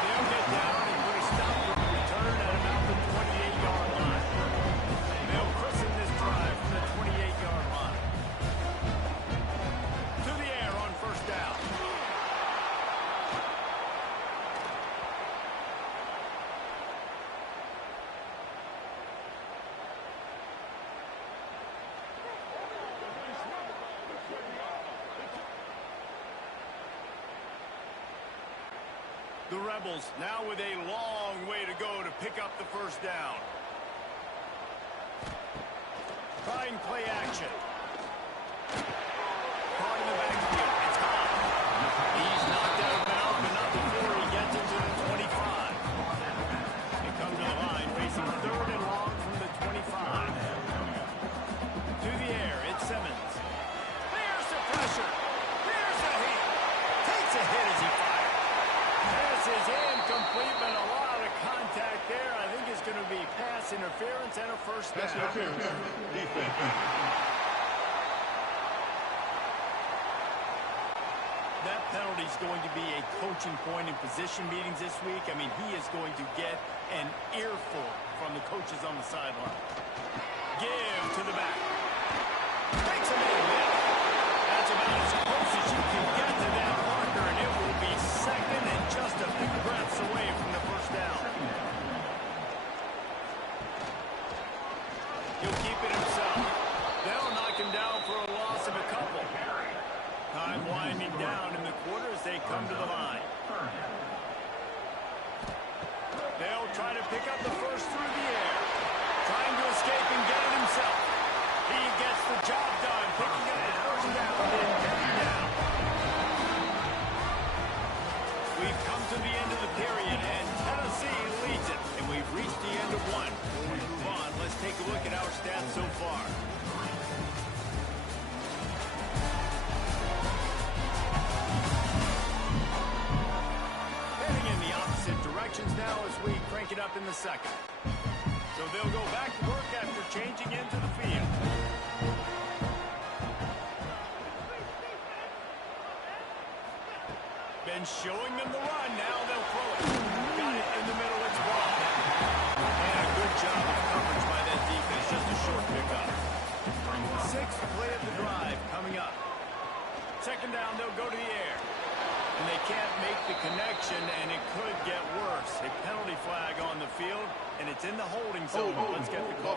They'll get down and put a stop to the return at about the 28-yard line. They'll christen this drive from the 28-yard line. To the air on first down. The Rebels now with a long way to go to pick up the first down. Trying play action. Caught in the backfield. It's hot. He's knocked out of bounds, but not before he gets into the 25. They come to the line, facing third and long from the 25. To the air, it's Simmons. There's the pressure. There's the hit. Takes a hit as he fires. Pass is incomplete, but a lot of contact there. I think it's going to be pass interference and a first down. That penalty is going to be a coaching point in position meetings this week. I mean, he is going to get an earful from the coaches on the sideline. Give to the back. Takes a minute. That's about as close as you can get to that marker, and it will be second and just a few breaths away from the first down. He'll keep it himself. They'll knock him down for a loss of a couple. Time winding down in the quarter as they come to the line. They'll try to pick up the first through the air. Trying to escape and get it himself. He gets the job done, picking up the first down and getting down. We've come to the end of the period, and Tennessee leads it. And we've reached the end of one. Before we move on, let's take a look at our stats so far. Heading in the opposite directions now as we crank it up in the second. So they'll go back to work after changing into the field. Been showing them the run. Now they'll throw it. Got it in the middle. It's ball. It's in the holding zone. Let's get the call.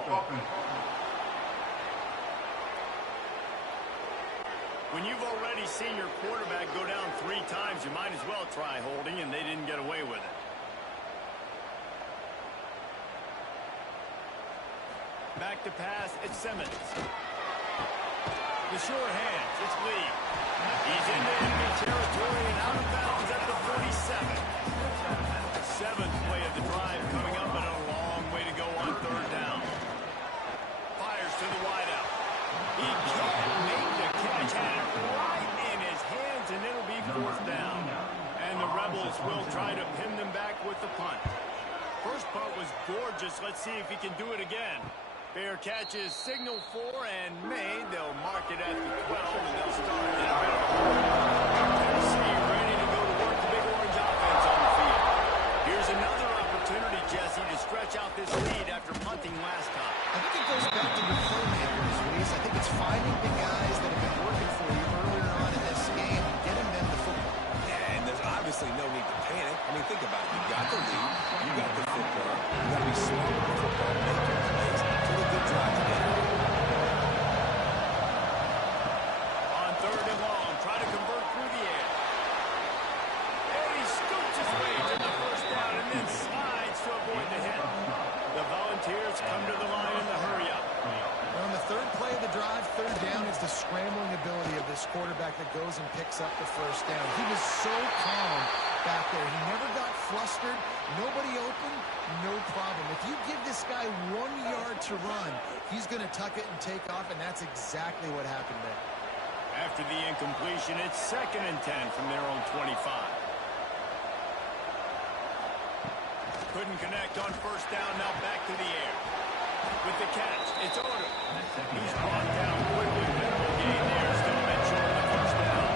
When you've already seen your quarterback go down 3 times, you might as well try holding, and they didn't get away with it. Back to pass, it's Simmons. The sure hands, it's Lee. He's into enemy territory and out of bounds at the 47. 7th play of the drive coming up, but a long way to go on 3rd down. Fires to the wideout. He can't make the catch. Had it right in his hands, and it'll be 4th down. And the Rebels will try to pin them back with the punt. First punt was gorgeous. Let's see if he can do it again. Fair catches, signal for, and made. They'll mark it at the 12, and they'll start in a bit of a hole. Tennessee ready to go to work the Big Orange offense on the field. Here's another opportunity, Jesse, to stretch out this lead after punting last time. I think it goes back to your playmakers, Reese. I think it's finding the guys that have been working for you earlier on in this game and getting them the football. Yeah, and there's obviously no need to panic. I mean, think about it. You got the lead. You got the football. You got to be smart with the football, make your plays. Good drive together. On 3rd and long, try to convert through the air. And he scoots his way to the 1st down and then slides to avoid the hit. The Volunteers come to the line in the hurry-up. On the 3rd play of the drive, 3rd down is the scrambling ability of this quarterback that goes and picks up the 1st down. He was so calm back there. He never got flustered. Nobody open, no problem. If you give this guy 1 yard to run, he's going to tuck it and take off, and that's exactly what happened there. After the incompletion, it's 2nd and 10 from their own 25. Couldn't connect on 1st down, now back to the air. With the catch, it's Odom. He's brought down quickly. Minimal gain there. Still a bit short of the 1st down.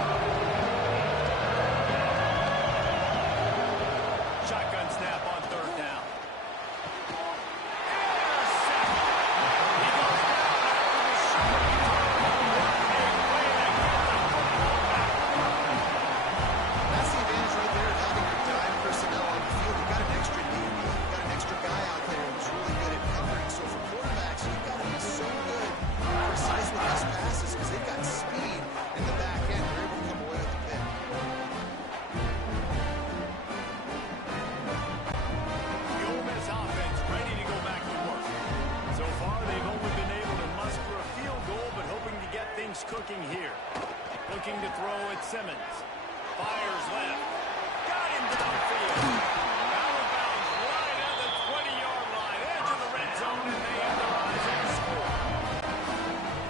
Shotgun snap on 3rd down. Intercept. He goes down after the shot. A way to get the football back. That's the advantage right there of having your dime personnel on the field. You've got an extra DB. You've got an extra guy out there who's really good at covering. So for quarterbacks, you've got to be so good, precise with these passes because they've got speed in the back end. They're able to come away with the pick. The Ole Miss offense ready to go back to work. So far, they've only been able to muster a field goal, but hoping to get things cooking here. Looking to throw at Simmons. Fires left. Got him downfield. Out of bounds, right at the 20-yard line. Edge of the red zone, and they have their eyes on the score.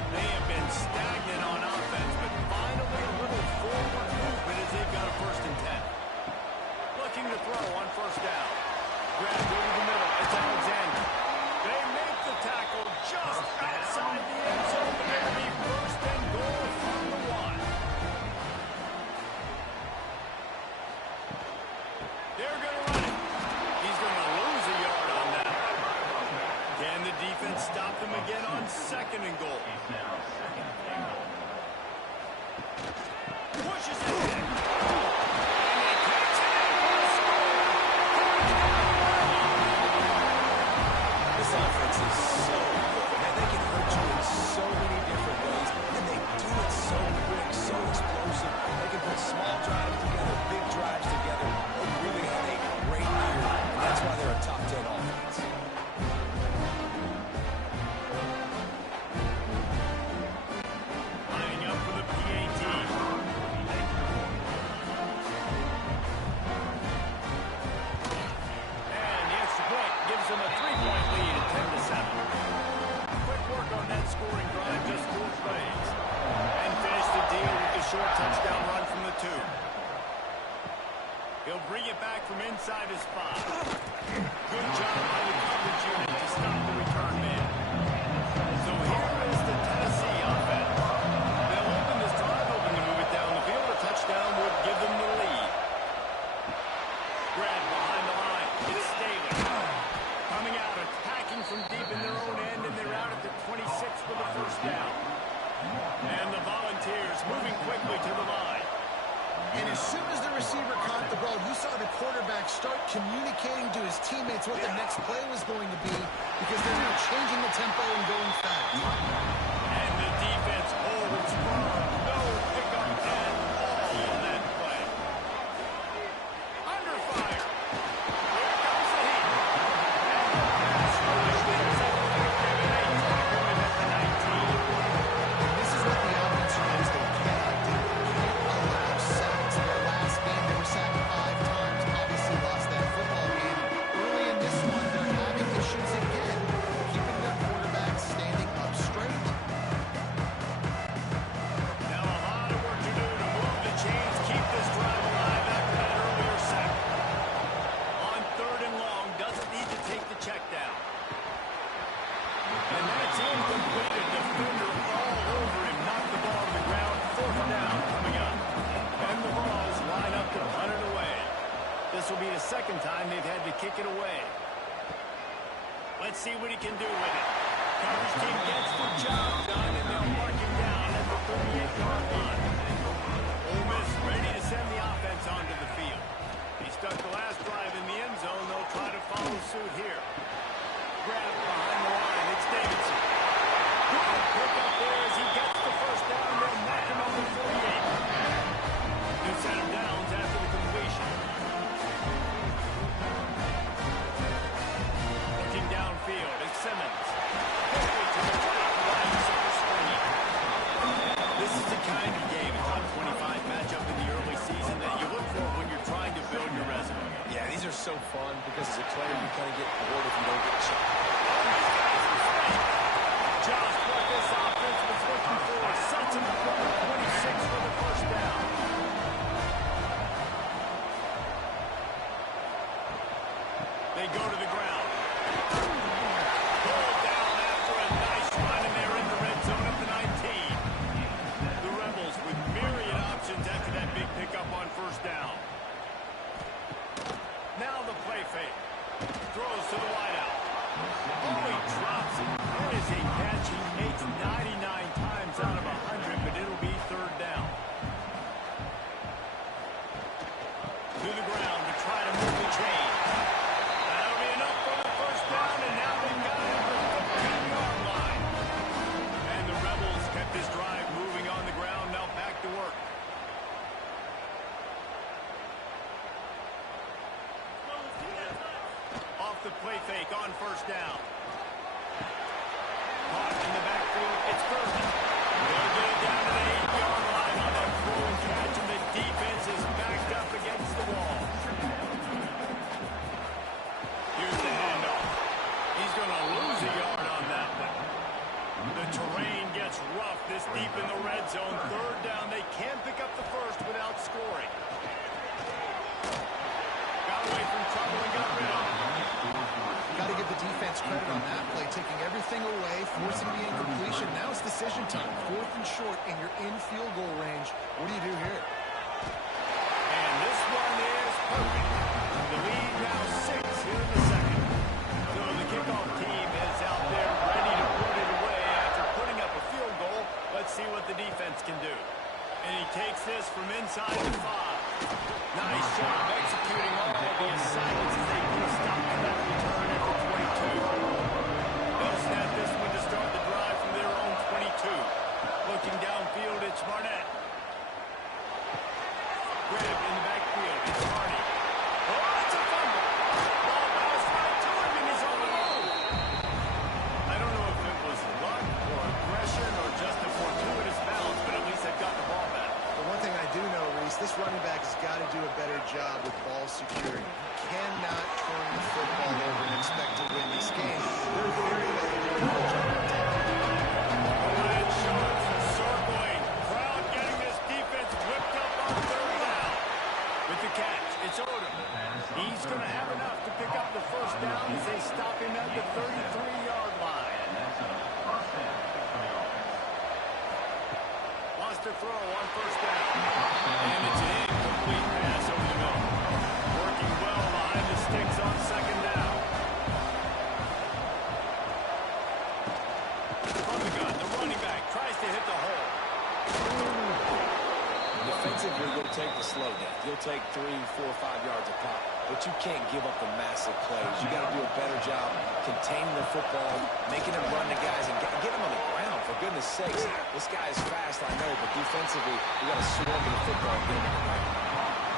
They have been stagnant on offense, but finally a little forward movement as they've got a 1st and 10. Looking to throw on 1st down. Grabbed over the middle. It's Alexander. They make the tackle just outside the end zone, but it'll be 1st and goal from the 1. They're going to run it. He's going to lose a yard on that. Can the defense stop them again on 2nd and goal? Pushes it in. And they catch it for a score. This offense is so good. Man, they can hurt you in so many different ways, and they do it so quick, so explosive. They can put small drives together, big drives together. They really had a great year, and that's why they're a top 10 offense. Lining up for the PAT. And the extra point gives them a 3-point lead at 10-7. Quick work on that scoring drive, just 4 plays. And finish the deal with the short touchdown run from the 2. He'll bring it back from inside his spot. Good job by the coverage unit to stop the return man. So here is the Tennessee offense. They'll open this drive, hoping to move it down the field. A touchdown would give them the lead. Grab behind the line. It's Staley. Coming out, attacking from deep in their own end, and they're out at the 26 for the 1st down. And the Volunteers moving quickly to the line. And as soon as the receiver caught the ball, you saw the quarterback start communicating to his teammates what the next play was going to be because they're now changing the tempo and going fast. And the defense holds firm. No pickup at all on that play. Under fire. Here comes the heat. And the pass rush ends up with a tackle at the 19. This is what the offense knows they cannot do. They can't allow sacks. Their last game, they were sacked 5 times. Obviously lost that football game. Early in this one, they're having issues again, keeping their quarterback standing up straight. Now a lot of work to do to move the chains, keep this drive alive after that earlier sack. On 3rd and long, doesn't need to take the check down. And that's incomplete. A defender all over him. Knocked the ball to the ground. 4th down coming up. And the Vols line up to punt it away. This will be the 2nd time they've had to kick it away. Let's see what he can do with it. Coverage team gets the job done, and they'll mark him down at the 38-yard line. Ole Miss ready to send the offense onto the field. He stuck the last drive in the end zone. They'll try to follow suit here. Grab behind the line. It's Davidson. Good pick up there as he gets the 1st down. They'll knock him on the 48. New set of downs after the completion. Looking downfield, it's Simmons. Quickly to the top right of the screen. This is the kind of game, a top 25 matchup in the early season that you look for when you're trying to build your resume. Yeah, these are so fun because as a player, you kind of get bored if you don't get shot. Just what this offense was looking for. Sets him up on the 26 for the 1st down. They go to the ground. Pulled down after a nice run, and they're in the red zone at the 19. The Rebels with myriad options after that big pickup on 1st down. Now the play fake. Throws to the wideout. Oh, he drops it. That is a catch he makes 99 times out of 100, but it'll be 3rd down. To the ground to try to move the chain. That'll be enough for the 1st down, and now they've got it at the 15-yard line. And the Rebels kept this drive moving on the ground. Now back to work. Off the play fake on 1st down. Caught in the backfield. It's Burton. They'll get it down to the 8-yard line on that throw and catch, and the defense is backed up against the wall. Here's the handoff. He's going to lose a yard on that one. The terrain gets rough this deep in the red zone. 3rd down. They can pick up the 1st without scoring. Got away from trouble and got rid of it. Got to give the defense credit on that play, taking everything away, forcing the incompletion. Now it's decision time. 4th and short, and you're in field goal range. What do you do here? And this one is perfect. The lead now 6 here in the 2nd. So the kickoff team is out there ready to put it away after putting up a field goal. Let's see what the defense can do. And he takes this from inside the 5. Nice job executing all of the assignments as they put a stop to that return at the 22. They'll snap this one to start the drive from their own 22. Looking downfield, it's Barnett. Grabbed in the backfield, it's Hardy. Oh, it's a fumble. Ball bounced right to him, and he's on the move. I don't know if it was luck or aggression or just a fortuitous bounce, but at least they've got the ball back. The one thing I do know, Reese, this running back has got to do a better job with ball security. You cannot turn the football over and expect to win this game. They're very well doing a good job protecting. Red Sharks circling. Crowd getting this defense whipped up on 3rd down. With the catch, it's Odom. He's going to have enough to pick up the 1st down as they stop him at the 33-yard line. Lost a throw on 1st down. And it's an incomplete pass over the middle. Working well behind the sticks on 2nd down. From the gun, the running back tries to hit the hole. Defensively, you'll take the slow down. You'll take 3, 4, 5 yards of pop. but you can't give up the massive plays. You got to do a better job containing the football, making them run the guys, and get them on the ground, for goodness sakes. This guy is fast, I know, but defensively, we got to swarm the football and get him on the ground.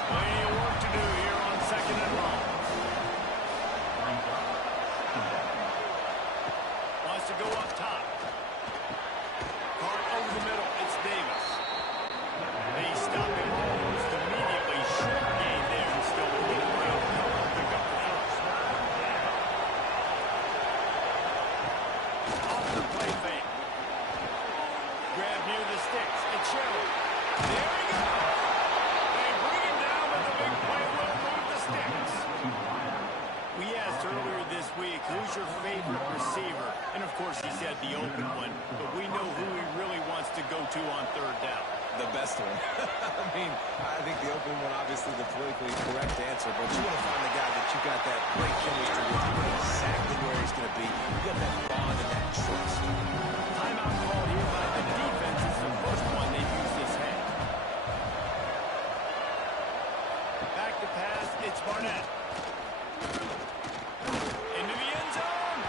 Plenty of work to do here on 2nd and long. Wants to go up top. Card over the middle. It's Davis. They stop him almost immediately. Short gain there and still moving around. Pick up the first. Off the play fake. Grab near the sticks. It's Sherwood. There he goes. They bring him down, but the big play will move the sticks. We asked earlier this week, who's your favorite receiver? And, of course, he said the open one. But we know who he really wants to go to on 3rd down. The best one. I mean, I think the open one, obviously the politically correct answer, but you want to find the guy that you got that great chemistry with. You know exactly where he's going to be. You got that bond and that trust. Timeout call here by the defense. It's the first one they've used this half. Back to pass. It's Barnett. Into the end zone.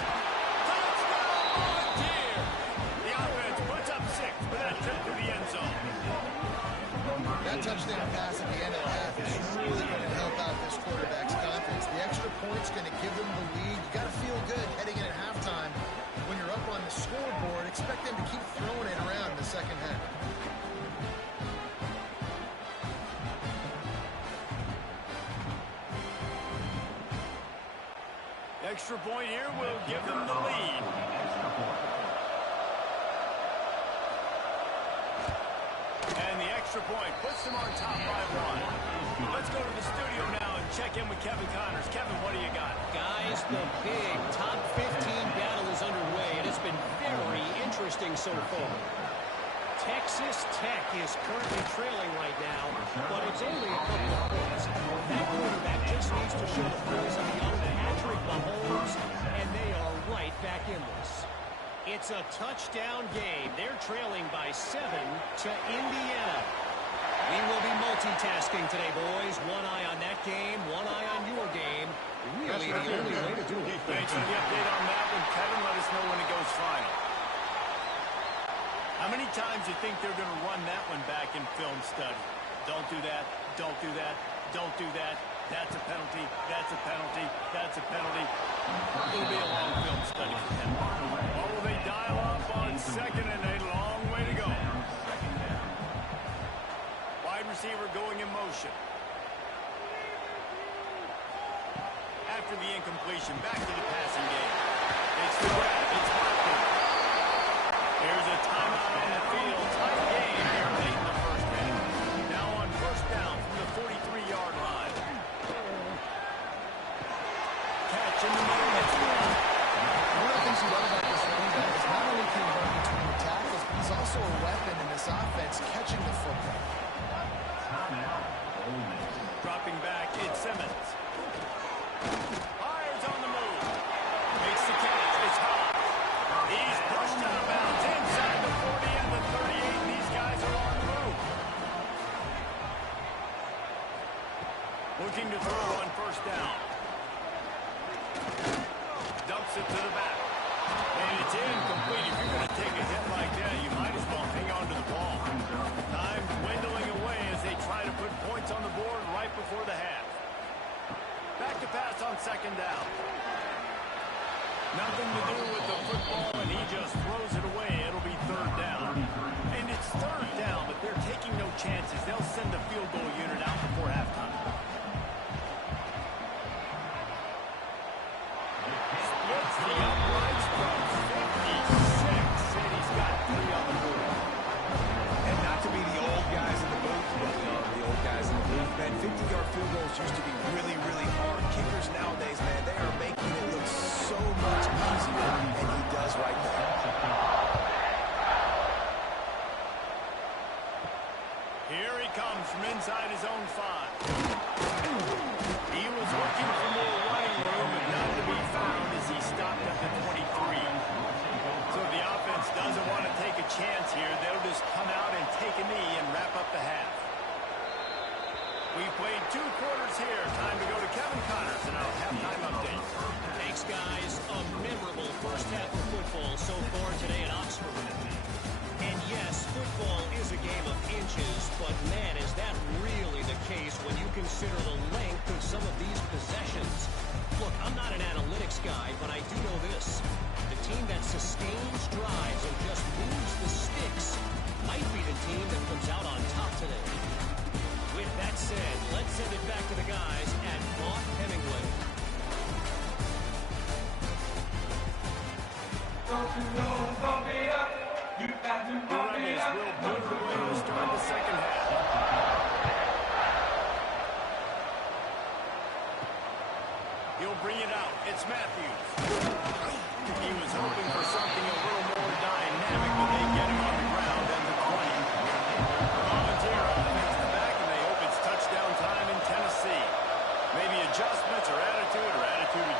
Touchdown, Volunteer. The offense puts up 6 for that trip to the end zone. That touchdown pass at the end of the half is really going to help out this quarterback's confidence. The extra point's going to give them the lead. You got to feel good heading in at halftime. When you're up on the scoreboard, expect them to keep throwing it around in the second half. Extra point here will give them the lead. And the extra point puts them on top by 1. Let's go to the studio now and check in with Kevin Connors. Kevin, what do you got? Guys, the big top 15 battle is underway, and it's been very interesting so far. Texas Tech is currently trailing right now, but it's only a couple of points. That quarterback just needs to show the promise of the young Patrick Mahomes, and they are right back in this. It's a touchdown game. They're trailing by 7 to Indiana. We will be multitasking today, boys. One eye on that game, one eye on your game. Really the only way to do it. Thanks for the update on that one, Kevin. Let us know when it goes final. How many times do you think they're going to run that one back in film study? Don't do that. Don't do that. Don't do that. That's a penalty. That's a penalty. That's a penalty. It'll be a long film study for them. Oh, they dial up on 2nd and a long way to go. Wide receiver going in motion. After the incompletion, back to the passing game. It's the grab. It's Hopkins. There's a timeout on the field. Tight game here late in the first half. Now on 1st down from the 43-yard line. Catch in the middle. It's one. One of the things you love about this running back is not only can he run between the tackles, but he's also a weapon in this offense catching the football. Dropping back, it's Simmons. Fires on the move. Makes the catch. It's high. He's pushed out of bounds inside the 40 and the 38. These guys are on the move. Looking to throw on 1st down. Dumps it to the back. And it's incomplete. If you're going to take a hit like that, you might as well hang on to the ball. Time dwindling away as they try to put points on the board right before the half. Back to pass on 2nd down. Nothing to do with the football, and he just throws it away. It'll be 3rd down. And it's 3rd down, but they're taking no chances. They'll send the field goal unit out before halftime. Splits the uprights from 56. And he's got 3 on the board. And not to be the old guys in the booth, but we are the old guys in the booth, man. 50-yard field goals used to be really, really hard. Kickers nowadays, man, they are making it look so much easier, and he does right there. Here he comes from inside his own 5. consider the length of some of these possessions. Look, I'm not an analytics guy, but I do know this. The team that sustains drives and just moves the sticks might be the team that comes out on top today. With that said, let's send it back to the guys at Vaught Hemingway. Don't you know, bump me up. You got to bump me up. Will build the way to start the second half. He'll bring it out. It's Matthews. He was hoping for something a little more dynamic, but they get him on the ground and the 20. Volunteer offense in the back, and they hope it's touchdown time in Tennessee. Maybe adjustments or attitude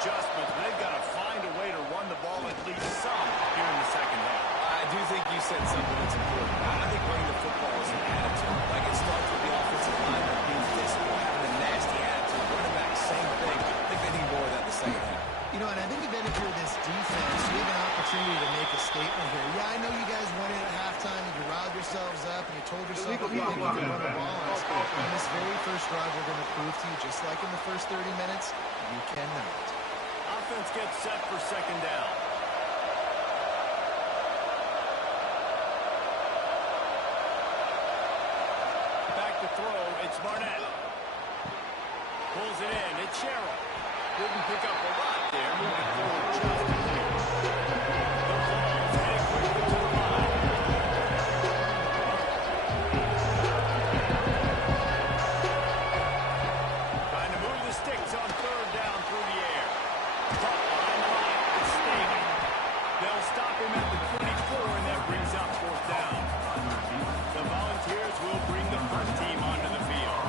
adjustments, but they've got to find a way to run the ball at least some here in the second half. I do think you said something that's important. I think running the football is an attitude. Like it starts with the offensive line being physical, having a nasty attitude. Running back, same thing. I think they need more of that in the second half. You know, and I think if you're this defense, you have an opportunity to make a statement here. Yeah, I know you guys won it at halftime, and you riled yourselves up, and you told yourself that you think you can run the ball. On this very first drive, we're going to prove to you, just like in the first 30 minutes, you cannot. Offense gets set for second down. Back to throw, it's Barnett. Pulls it in, it's Sherrill. Didn't pick up a lot there, moving forward just a bit. The ball's heading quickly to the line. Trying to move the sticks on third down through the air. Caught behind the line, it's Staley. They'll stop him at the 24, and that brings up fourth down. The Volunteers will bring the first team onto the field.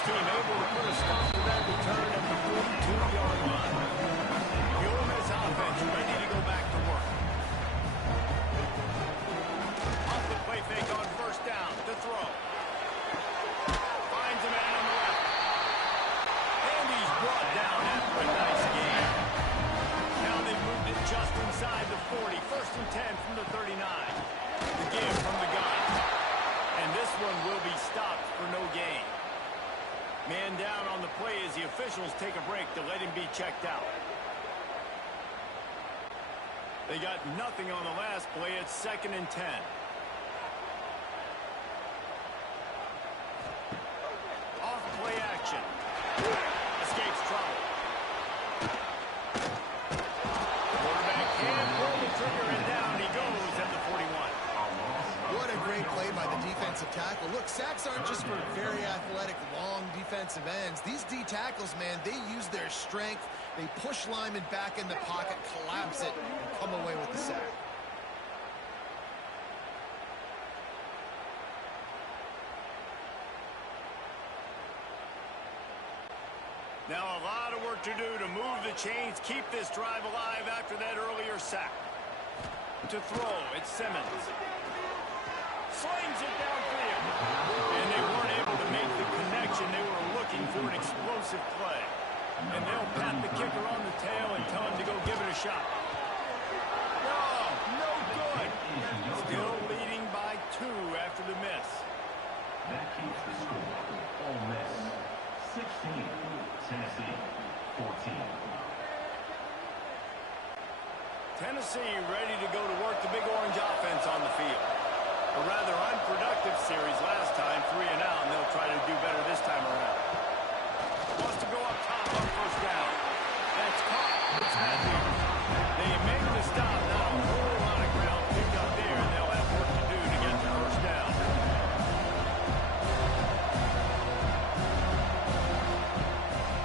Team able to put a stop to that return at the 42-yard line. The Ole Miss offense ready to go back to work. Off the play fake on first down to throw. Finds a man on the left. And he's brought down after a nice gain. Now they've moved it just inside the 40. First and 10 from the 39. The give from the gun. And this one will be stopped for no gain. Man down on the play as the officials take a break to let him be checked out. They got nothing on the last play. It's second and 10. Off play action. Escapes trouble. Quarterback can pull the trigger and down he goes at the 41. What a great play by the defensive tackle. Look, sacks aren't just for very athletic, long defensive ends. These D tackles, man, they use their strength. They push linemen back in the pocket, collapse it, and come away with the sack. Now a lot of work to do to move the chains, keep this drive alive after that earlier sack. To throw, it's Simmons. Slings it downfield. And they weren't able to make the connection. They were looking for an explosive play. And they'll pat the kicker on the tail and tell him to go give it a shot. No good. Still leading by 2 after the miss. That keeps the score. Ole Miss 16, Tennessee 14. Tennessee ready to go to work the Big Orange offense on the field. A rather unproductive series last time, 3 and out, and they'll try to do better this time around. Wants to go up top on first down. That's caught. It's Matthews. They make the stop. Not a whole lot of ground picked up there, and they'll have work to do to get the first down.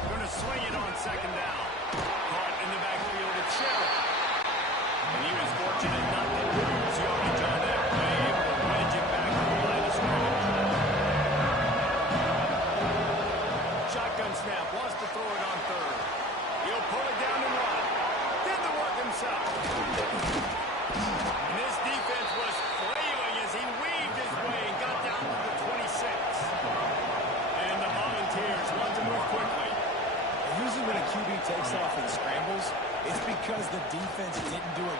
Going to swing it on second down. Caught in the backfield. It's Sherrill. And he was fortunate not to lose yardage on that play, able to wedge it back to the line of scrimmage. Shotgun snap, wants to throw it on third. He'll pull it down and run. Did the work himself. And this defense was flailing as he weaved his way and got down to the 26. And the Volunteers want to move quickly. Usually when a QB takes off and scrambles, it's because the defense didn't do a